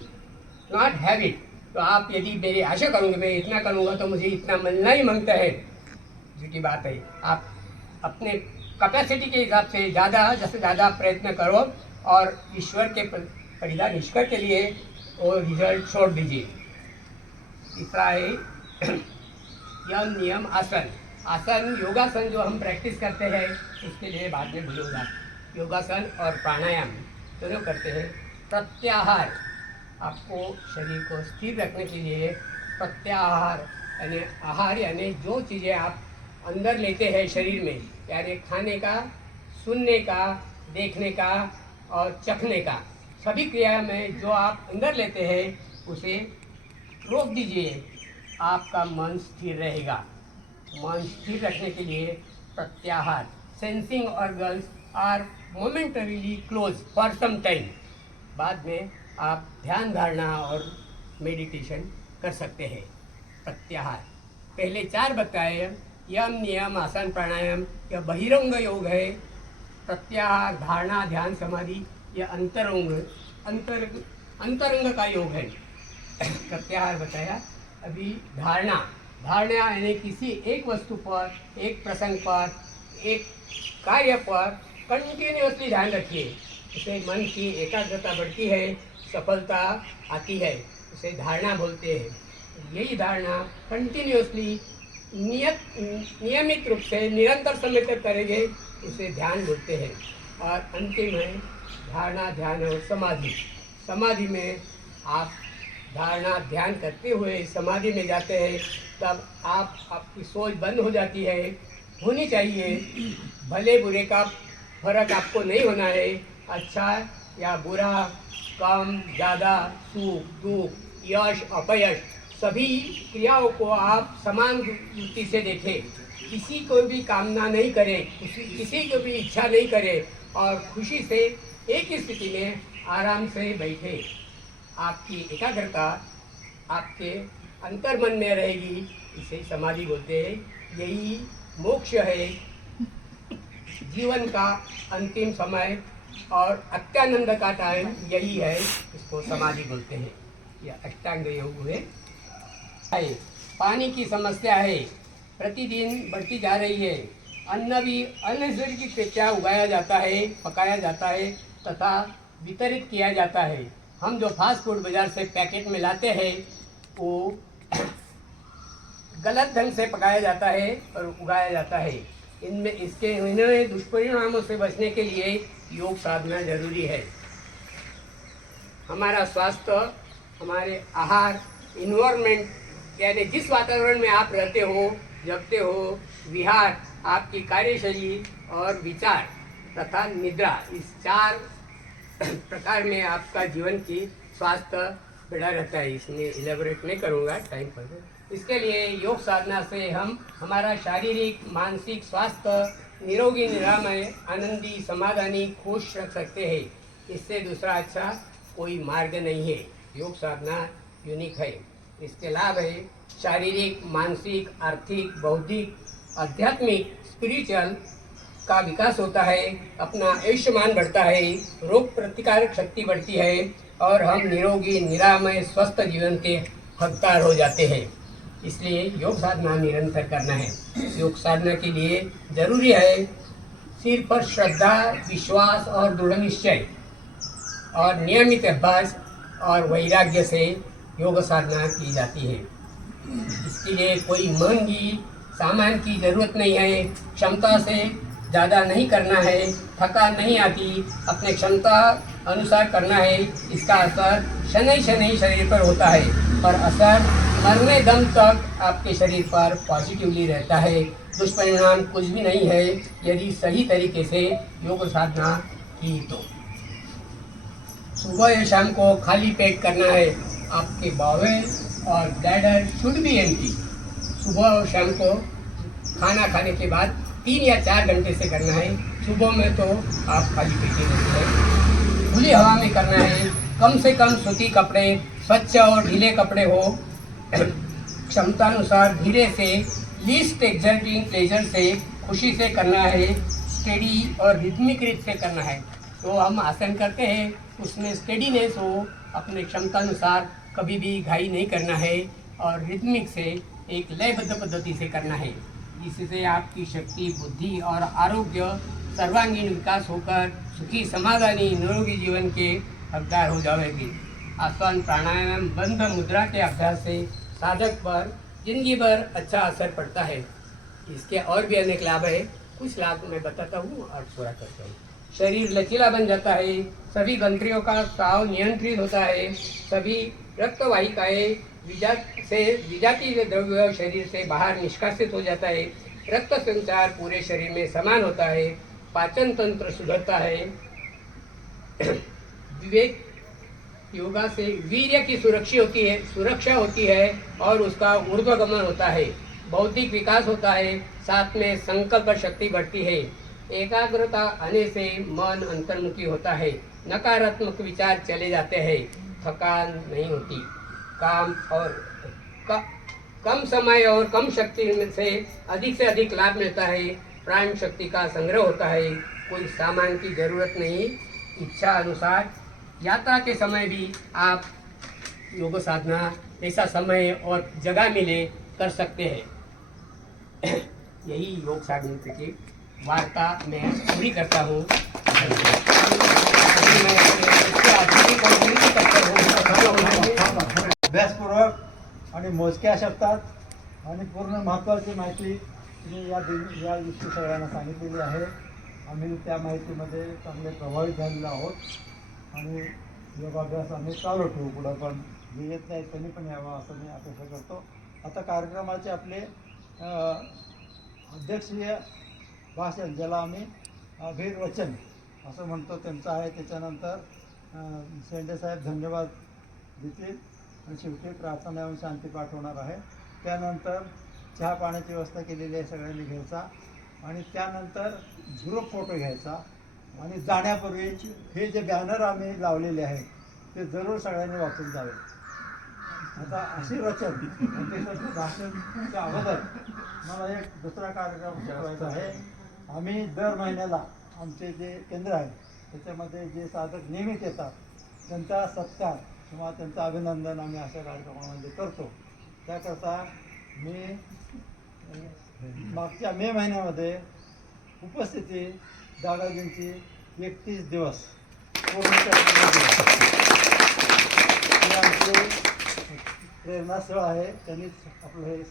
not have it. तो आप यदि मेरी आशा करूँगे, मैं इतना करूँगा तो मुझे इतना मिलना ही मांगता है, झूठी बात है। आप अपने कैपेसिटी के हिसाब से ज़्यादा प्रयत्न करो और ईश्वर के परिधान, ईश्वर के लिए वो रिजल्ट छोड़ दीजिए। तीसरा है यम नियम आसन। आसन योगासन जो हम प्रैक्टिस करते हैं उसके लिए बाद में भूलूंगा। योगासन और प्राणायाम दोनों करते हैं। प्रत्याहार, आपको शरीर को स्थिर रखने के लिए प्रत्याहार यानी आहार यानी जो चीज़ें आप अंदर लेते हैं शरीर में, यानी खाने का, सुनने का, देखने का और चखने का, सभी क्रिया में जो आप अंदर लेते हैं उसे रोक दीजिए, आपका मन स्थिर रहेगा। मन स्थिर रखने के लिए प्रत्याहार। Sensing organs are momentarily close for some time. बाद में आप ध्यान धारणा और मेडिटेशन कर सकते हैं। प्रत्याहार पहले 4 बताए, यम नियम आसन प्राणायाम, यह बहिरंग योग है। प्रत्याहार धारणा ध्यान समाधि यह अंतरंग का योग है। प्रत्याहार बताया। अभी धारणा यानी किसी एक वस्तु पर, एक प्रसंग पर, एक कार्य पर कंटिन्यूसली ध्यान रखिए, उसे मन की एकाग्रता बढ़ती है, सफलता आती है, उसे धारणा बोलते हैं। यही धारणा कंटिन्यूसली नियमित रूप से निरंतर समय तक करेंगे उसे ध्यान बोलते हैं। और अंतिम है धारणा, ध्यान और समाधि। समाधि में आप धारणा ध्यान करते हुए समाधि में जाते हैं, तब आपकी सोच बंद हो जाती है, होनी चाहिए। भले बुरे का फर्क आपको नहीं होना है, अच्छा या बुरा, कम ज़्यादा, सुख दुख, यश अपयश, सभी क्रियाओं को आप समान दृष्टि से देखें। किसी को भी कामना नहीं करें, किसी को भी इच्छा नहीं करें और खुशी से एक ही स्थिति में आराम से बैठे। आपकी एकाग्रता आपके अंतर्मन में रहेगी, इसे समाधि बोलते हैं। यही मोक्ष है, जीवन का अंतिम समय और अत्यानंद का टाइम यही है, इसको समाधि बोलते हैं। यह अष्टांग योग है। पानी की समस्या है, प्रतिदिन बढ़ती जा रही है। अन्न भी अनैसर्गिक उगाया जाता है, पकाया जाता है तथा वितरित किया जाता है। हम जो फास्ट फूड बाजार से पैकेट में लाते हैं वो गलत ढंग से पकाया जाता है और उगाया जाता है। इन्हें दुष्परिणामों से बचने के लिए योग साधना जरूरी है। हमारा स्वास्थ्य, हमारे आहार, इन्वायरमेंट यानी जिस वातावरण में आप रहते हो, जगते हो, विहार, आपकी कार्यशैली और विचार तथा निद्रा, इस 4 प्रकार में आपका जीवन की स्वास्थ्य बढ़ा रहता है। इसमें इलेबोरेट नहीं करूँगा टाइम पर। इसके लिए योग साधना से हम हमारा शारीरिक मानसिक स्वास्थ्य निरोगी, निरामय, आनंदी, समाधानी, खुश रख सकते हैं। इससे दूसरा अच्छा कोई मार्ग नहीं है। योग साधना यूनिक है। इसके लाभ है शारीरिक, मानसिक, आर्थिक, बौद्धिक, आध्यात्मिक, स्पिरिचुअल का विकास होता है, अपना आयुष्मान बढ़ता है, रोग प्रतिकारक शक्ति बढ़ती है और हम निरोगी, निरामय, स्वस्थ जीवन के हकदार हो जाते हैं। इसलिए योग साधना निरंतर करना है। योग साधना के लिए जरूरी है सिर पर श्रद्धा, विश्वास और दृढ़ निश्चय और नियमित अभ्यास और वैराग्य से योग साधना की जाती है। इसके लिए कोई महंगी सामान की जरूरत नहीं है, क्षमता से ज़्यादा नहीं करना है, थकान नहीं आती, अपने क्षमता अनुसार करना है। इसका असर शनै शनै शरीर पर होता है और असर मरने दम तक आपके शरीर पर पॉजिटिवली रहता है। दुष्परिणाम कुछ भी नहीं है यदि सही तरीके से योग साधना की तो। सुबह या शाम को खाली पेट करना है। आपके बावेल और ब्लैडर शुड बी एम्प्टी। सुबह और शाम को खाना खाने के बाद 3 या 4 घंटे से करना है। सुबह में तो आप खाली पेट ही नहीं है। खुली हवा में करना है। कम से कम सूती कपड़े, स्वच्छ और ढीले कपड़े हो। क्षमतानुसार धीरे से, लीस्ट एक्सर्टिंग प्लेजर से, खुशी से करना है। स्टेडी और रिदमिक रीत से करना है। तो हम आसन करते हैं, उसमें स्टेडीनेस हो, अपने क्षमतानुसार, कभी भी घाई नहीं करना है और रिदमिक से एक लयबद्ध पद्धति से करना है। इससे आपकी शक्ति, बुद्धि और आरोग्य सर्वांगीण विकास होकर सुखी, समाधानी, निरोगी जीवन के हकदार हो जाएगी। आसन, प्राणायाम, बंध मुद्रा के अभ्यास से साधक पर जिंदगी भर अच्छा असर पड़ता है। इसके और भी अनेक लाभ है। कुछ लाभ मैं बताता हूँ और पूरा करता हूँ। शरीर लचीला बन जाता है, सभी ग्रंथियों का स्राव नियंत्रित होता है, सभी रक्तवाहिकाएं विजातीय द्रव्य शरीर से बाहर निष्कासित हो जाता है, रक्त संचार पूरे शरीर में समान होता है, पाचन तंत्र सुधरता है, विवेक योगा से वीर्य की सुरक्षा होती है और उसका ऊर्ध्वगमन होता है, बौद्धिक विकास होता है, साथ में संकल्प शक्ति बढ़ती है। एकाग्रता आने से मन अंतर्मुखी होता है, नकारात्मक विचार चले जाते हैं, थकान नहीं होती, काम और कम समय और कम शक्ति से अधिक लाभ मिलता है, प्राण शक्ति का संग्रह होता है, कोई सामान की जरूरत नहीं, इच्छा अनुसार यात्रा के समय भी आप योग साधना ऐसा समय और जगह मिले कर सकते हैं। यही योग साधना की वार्ता मैं पूरी करता हूँ। अभ्यासपूर्वक आणि मोजक्या शब्दात आणि पूर्ण महत्त्वाची माहिती मी या दिवशी सगळ्यांना सांगितलेली आहे. आम्ही त्या माहितीमध्ये चांगले प्रभावित झालेलो आहोत आणि योगाभ्यास आम्ही चालू ठेवू पुढं पण. जे येत नाही त्यांनी पण यावं असं मी अपेक्षा करतो. आता कार्यक्रमाचे आपले अध्यक्षीय भाषण, ज्याला आम्ही अभिर्वचन असं म्हणतो, त्यांचं आहे. त्याच्यानंतर शेंडेसाहेब धन्यवाद देतील आणि शेवटी प्रार्थना आणि शांतीपाठ होणार आहे. त्यानंतर चहा पाण्याची व्यवस्था केलेली आहे, सगळ्यांनी घ्यायचा आणि त्यानंतर ग्रुप फोटो घ्यायचा. आणि जाण्यापूर्वी हे जे बॅनर आम्ही लावलेले आहेत ते जरूर सगळ्यांनी वाचून जावे. आता अशी रचन अध्यक्षाच्या भाषणाच्या अगोदर मला एक दुसरा कार्यक्रम शिकवायचा आहे. आम्ही दर महिन्याला आमचे जे केंद्र आहे त्याच्यामध्ये जे साधक नियमित येतात त्यांचा सत्कार किंवा त्यांचं अभिनंदन आम्ही अशा कार्यक्रमामध्ये करतो. त्याकरता मी मागच्या मे महिन्यामध्ये उपस्थिती दादाजींची 31 दिवस पूर्ण हे आमचे प्रेरणास्थळ आहे. त्यांनीच आपलं हे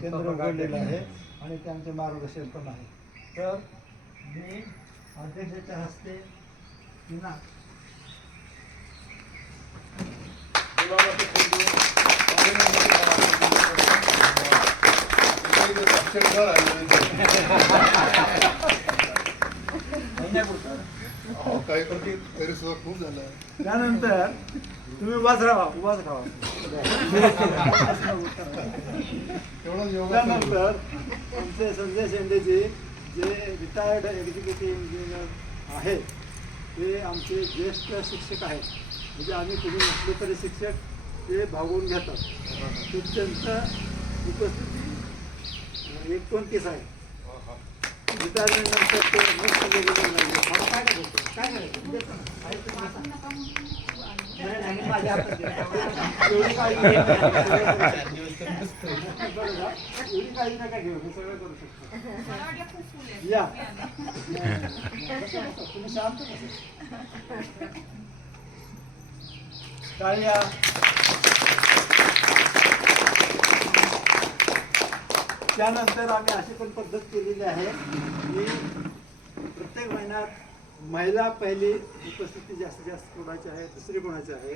केंद्र उघडलेलं आहे आणि ते आमचे मार्गदर्शन पण आहे. तर मी अध्यक्षाच्या हस्ते काही करते तरी सुद्धा खूप झालं. त्यानंतर तुम्ही उभाच राहा. त्यानंतर आमचे संजय शेंडेजी जे रिटायर्ड एक्झिक्युटिव्ह इंजिनियर आहेत ते आमचे ज्येष्ठ शिक्षक आहेत. म्हणजे आम्ही कुणी नसलो तरी शिक्षक ते भागवून घेतात. तर त्यांचं उपस्थिती 29 आहे. रिटायरमेंटनंतर ते मस्त वेगवेगळे नाही. मला काय करायचं काय करायचं माझ्या हातात एवढी काळजी एवढी काळजी नका घेऊ. मी सगळं करू शकतो. या तुम्ही शांत टाळ्या. त्यानंतर आम्ही अशी पण पद्धत केलेली आहे की प्रत्येक महिन्यात महिला पहिली उपस्थिती जास्तीत जास्त कोणाची आहे, दुसरी कोणाची आहे.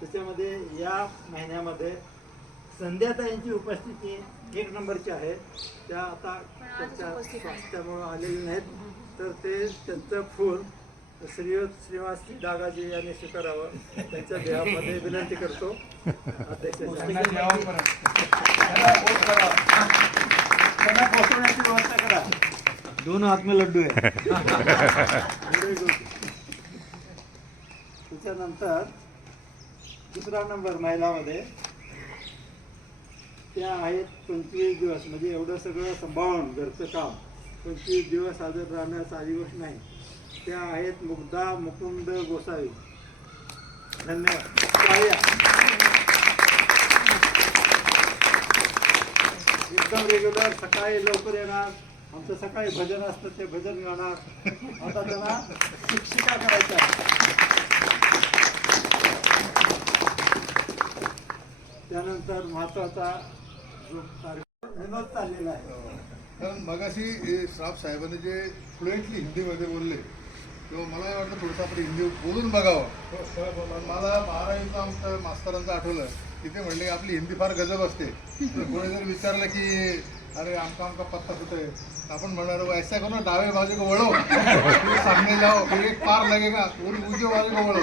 त्याच्यामध्ये या महिन्यामध्ये संध्याताईंची उपस्थिती 1 नंबरची आहे. त्या आता त्यांच्या स्वास्थ्यामुळं आलेले नाहीत, तर ते त्यांचं फूल श्रीनिवास दादाजी यांनी स्वीकारावं त्यांच्या देहामध्ये विनंती करतो. त्यांना पोहोचवण्याची व्यवस्था करा. 2 हात में लड्डू आहे. त्याच्यानंतर 2रा नंबर महिलामध्ये त्या आहेत 25 दिवस. म्हणजे एवढं सगळं सांभाळून घरचं काम 25 दिवस हजर राहणं साधी गोष्ट नाही. त्या आहेत मुग्धा मुकुंद गोसावी. धन्यवाद. एकदम रेग्युलर सकाळी लवकर येणार. आमचं सकाळी भजन असतं ते भजन गाणार. आता त्यांना शिक्षिका करायच्या. त्यानंतर महत्वाचा जो कार्यक्रम विनोद चाललेला आहे. कारण मगाशी श्राप साहेबांनी जे फ्लुएंटली हिंदीमध्ये बोलले तेव्हा मला वाटलं थोडंसं आपण हिंदी बोलून बघावं. पण मला 12वीचं आमचं मास्तरांचं आठवलं की ते म्हणले आपली हिंदी फार गजब असते. कोणी जर विचारलं की अरे आमका पत्ता कुठे आहे, आपण म्हणणार ऐसा करो डावे बाजू को वळो सामने जाओ फिर एक पार लगेगा और उजव्या बाजू को वळो.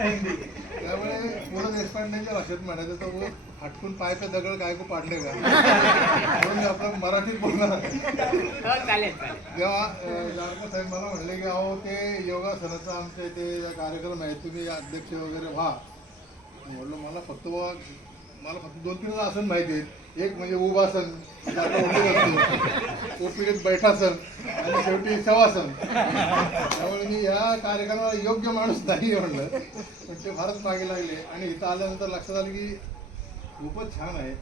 हिंदी त्यामुळे पु. देशपांडेंच्या भाषेत म्हणायचं तर वो हटकून पाय पे दगड काय को पाडले का म्हणून आपण मराठीत बोलणार. तेव्हा जारकर साहेब मला म्हणले की अहो ते योगासनाचं आमच्या इथे कार्यक्रम आहे, तुम्ही अध्यक्ष वगैरे व्हा. म्हणलं मला फक्त 2-3 आसन माहिती आहेत. एक म्हणजे उभासन, ओपीडीत बैठासन आणि शेवटी शवासन. त्यामुळे मी या कार्यक्रमाला योग्य माणूस नाही म्हणलं, पण ते फारच मागे लागले. आणि इथं आल्यानंतर लक्षात आलं की खूपच छान आहे.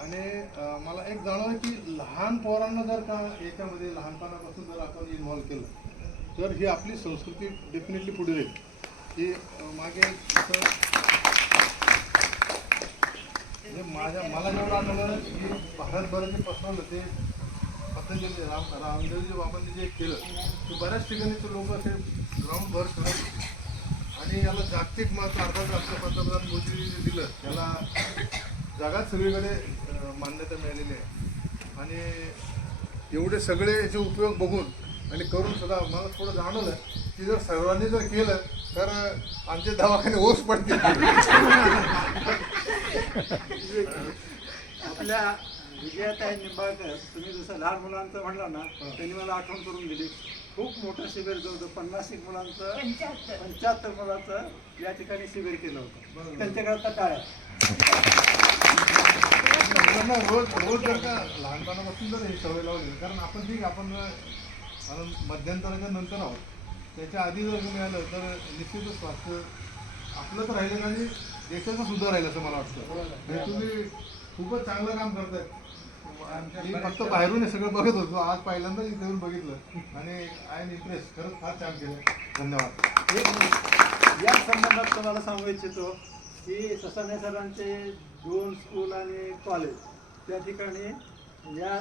आणि मला एक जाणवलं की लहान पोरांना जर का याच्यामध्ये लहानपणापासून जर आपण इन्व्हॉल्व केलं तर ही आपली संस्कृती डेफिनेटली पुढे जाईल. की मागे मला जेवढं आठवलं की भारतभरात जे पसरवलं ते पतंजली रामदेवजी बाबांनी जे केलं ते बऱ्याच ठिकाणी ते लोक असे ग्राउंडभर करत आणि याला जागतिक महत्त्व अर्थात आपल्या पंतप्रधान मोदींनी दिलं त्याला जगात सगळीकडे मान्यता मिळालेली आहे. आणि एवढे सगळे याचे उपयोग बघून आणि करून सुद्धा मला थोडं जाणवलं की जर सर्वांनी जर केलं तर आमचे दवाखाने ओस पडतील. आपल्या विजयाताई निंबाळकर, तुम्ही जसं लहान मुलांचं म्हणलं ना, त्यांनी मला आठवण करून दिली. खूप मोठं शिबिर जवळ 50 मुलांचं 75 मुलाचं या ठिकाणी शिबिर केलं होतं. त्यांच्याकडे टाळ्या. मुलांना रोज जर का लहानपणापासून जर हे सवय लावली, कारण आपण ठीक आपण मध्यंतराच्या नंतर आहोत, त्याच्या आधी जर मिळालं तर निश्चितच स्वास्थ्य आपलं तर राहिलं आणि देशाचं सुद्धा राहिलं असं मला वाटतं. हे तुम्ही खूपच चांगलं काम करताय. मी फक्त बाहेरून हे सगळं बघत होतो, आज पहिल्यांदाच इथे येऊन बघितलं आणि आय एम इम्प्रेस. खरंच फार छान केलं. धन्यवाद. या संबंधात तुम्हाला सांगू इच्छितो की ससाणे सरांचे 2 स्कूल आणि कॉलेज त्या ठिकाणी या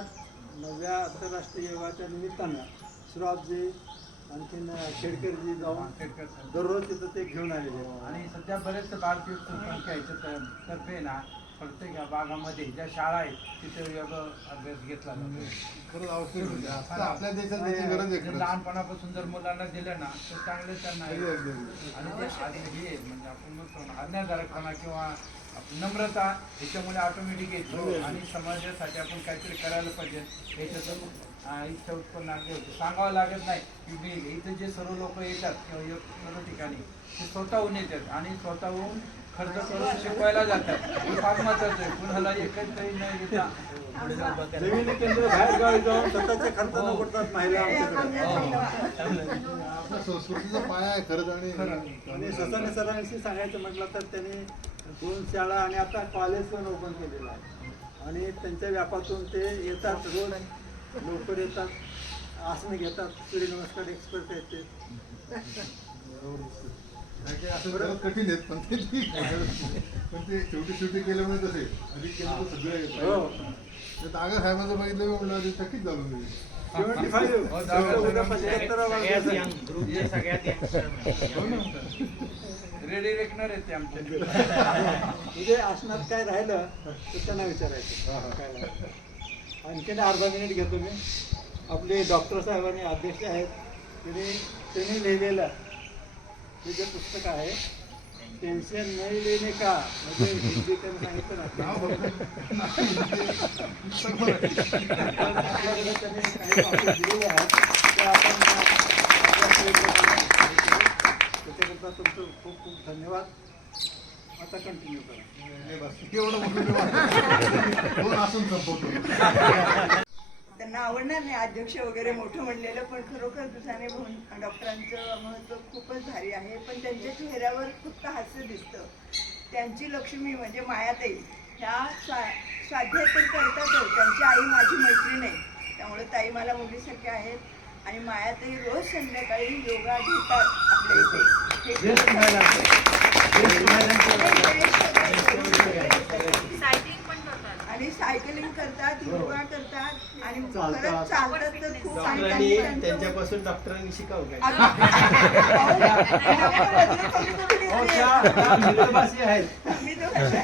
9व्या आंतरराष्ट्रीय योगाच्या निमित्तानं श्रॉफजी आणखीन खेडकरजी जाऊन दररोज तिथं ते घेऊन आलेले आहेत. आणि सध्या बरेच भारतीय संख्या याच्या तर्फे ना प्रत्येक भागामध्ये ज्या शाळा आहेत तिथे योग अभ्यास घेतला जातो. खरंच आवश्यक होते. आता आपल्या देशात त्याची गरज आहे. खरंच. लहानपणापासून जर मुलांना दिलं ना तर चांगले त्यांना अगदी, अगदी, अगदी. आणि जे हे म्हणजे आपण म्हणतो ना आज्ञाधारकपणा किंवा नम्रता ह्याच्यामुळे ऑटोमॅटिक येतो आणि समाजासाठी आपण काहीतरी करायला पाहिजे ह्याच्यातून इच्छा उत्पन्न होते. सांगावं लागत नाही की मी इथं जे सर्व लोक येतात किंवा सर्व ठिकाणी ते स्वतःहून येतात आणि स्वतःहून खर्च करून शिकवायला जातात. हे फार महत्वाचं आहे. कुणाला एकच काही न देता जमिनी केंद्र बाहेर गावी जाऊन स्वतःचे खर्च न करतात महिला आमच्याकडे. आपल्या संस्कृतीचा पाया आहे खरंच. आणि ससाणे सरांशी सांगायचं म्हटलं तर त्यांनी 2 शाळा आणि आता कॉलेज पण ओपन केलेलं आहे. आणि त्यांच्या व्यापातून ते येतात, रोज लवकर येतात, आसनं घेतात, सूर्यनमस्कार एक्सपर्ट आहेत ते. काही असं बरं कठीण आहेत पण ते ठीक आहे. पण ते शेवटी केल्यामुळे तसे अधिक केलं तर सगळं येतं. दागर साहेबांचं बघितलं म्हणलं आधी थकीत झालो मी. 75 उद्या 75 ग्रुपचे सगळ्यात रेडी रेकनर आहेत ते आमच्या. उद्या आसनात काय राहिलं तर त्यांना विचारायचं काय राहिलं. आणखीन अर्धा मिनिट घेतो मी. आपले डॉक्टर साहेबांनी अध्यक्ष आहेत, त्यांनी लिहिलेलं हे जे पुस्तक आहे टेन्शन नाही लेणे का, म्हणजे हिंदी त्यांनी सांगितलं ना आपल्याकडे त्यांनी काही टॉपिक दिलेले आहेत ते आपण त्याच्याकरता तुमचं खूप खूप धन्यवाद. आता कंटिन्यू करा. एवढं मोठं दोन असून संपवतो. त्यांना आवडणार नाही अध्यक्ष वगैरे मोठं म्हणलेलं, पण खरोखर दुसाने डॉक्टरांचं महत्त्व खूपच भारी आहे. पण त्यांच्या चेहऱ्यावर फक्त हास्य दिसतं. त्यांची लक्ष्मी म्हणजे मायाताई ह्या साध्य तर करतातच. त्यांची आई माझी मैत्रीण आहे, त्यामुळे ताई मला मुलीसारख्या आहेत. आणि मायाताई रोज संध्याकाळी योगा घेतात आपल्या इथे. आणि सायकलिंग करतात, योगा करतात आणि खरंच चालतात तर खूप डॉक्टरांनी त्यांच्यापासून डॉक्टरांनी शिकावं काय.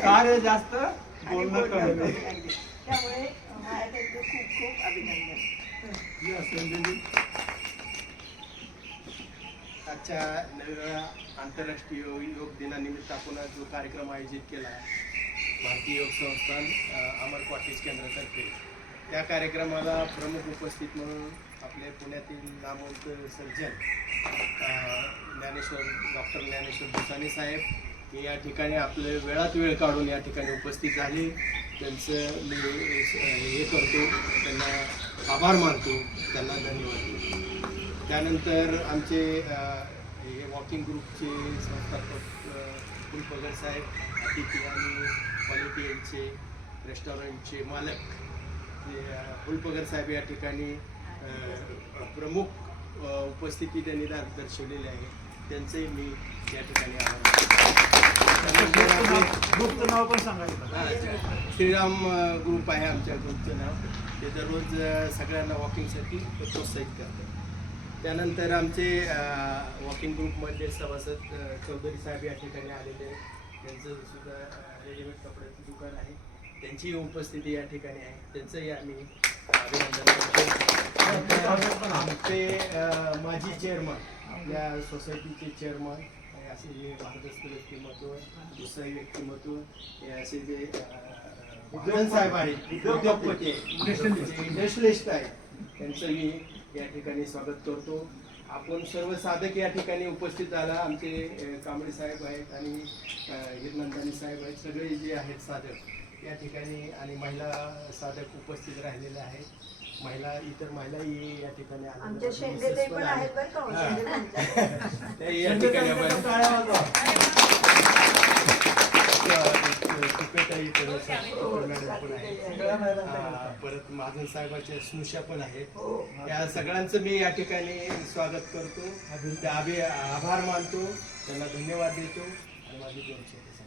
कार्य जास्त आणि बोलणं कमी. त्यामुळे माझ्याकडे खूप खूप अभिनंदन. आजच्या 9व्या आंतरराष्ट्रीय योग दिनानिमित्त आपण जो कार्यक्रम आयोजित केला आहे भारतीय योग संस्थान अमर कॉटेज केंद्रातर्फे, त्या कार्यक्रमाला प्रमुख उपस्थित म्हणून आपले पुण्यातील नामवंत सर्जन डॉक्टर ज्ञानेश्वर दुसाने साहेब हे या ठिकाणी आपले वेळात वेळ काढून या ठिकाणी उपस्थित झाले. त्यांचं मी हे करतो, त्यांना आभार मानतो, त्यांना धन्यवाद. त्यानंतर आमचे हे वॉकिंग ग्रुपचे संस्थापक फुलपगर साहेब, अतिथी आणि क्वालिटी यांचे रेस्टॉरंटचे मालक फुलपगर साहेब या ठिकाणी प्रमुख उपस्थिती त्यांनी दर्शवलेली आहे. त्यांचंही मी या ठिकाणी त्यानंतर आपले ग्रुपचं नाव पण सांगायचं. श्रीराम ग्रुप आहे आमच्या ग्रुपचं नाव. ते दररोज सगळ्यांना वॉकिंगसाठी प्रोत्साहित करतात. त्यानंतर आमचे वॉकिंग ग्रुपमधले सभासद चौधरी साहेब या ठिकाणी आलेले आहेत. त्यांचं सुद्धा रेडीमेड कपड्याचं दुकान आहे. त्यांची उपस्थिती या ठिकाणी आहे. त्यांचंही आम्ही अभिनंदन करतो. आमचे माजी चेअरमन आपल्या सोसायटीचे चेअरमन असे जे भारदस्त व्यक्तिमत्व, दुसरे व्यक्तिमत्व, हे असे जे उद्योग साहेब आहेत, उद्योगपती इंडस्ट्रियलिस्ट आहेत, त्यांचं मी या ठिकाणी स्वागत करतो. आपण सर्व साधक या ठिकाणी उपस्थित झाला. आमचे कांबळे साहेब आहेत आणि हिरनंदानी साहेब आहेत. सगळे जे आहेत साधक या ठिकाणी आणि महिला साधक उपस्थित राहिलेले आहेत. इतर महिलाही या ठिकाणी आमच्या शेंडेताई पण आहेत बरं का हो, शेंडेताईंच्या. ते या ठिकाणी आपण सुपेताई पण आहे. परत महाजन साहेबाच्या स्नुषा पण आहेत. या सगळ्यांचं मी या ठिकाणी स्वागत करतो, ते आभार मानतो, त्यांना धन्यवाद देतो आणि माझी 2 शब्द सांगतो.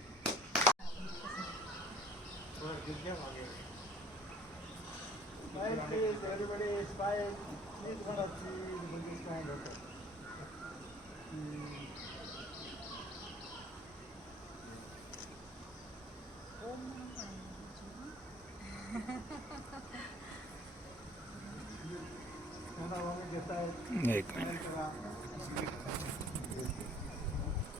एक मिनिट.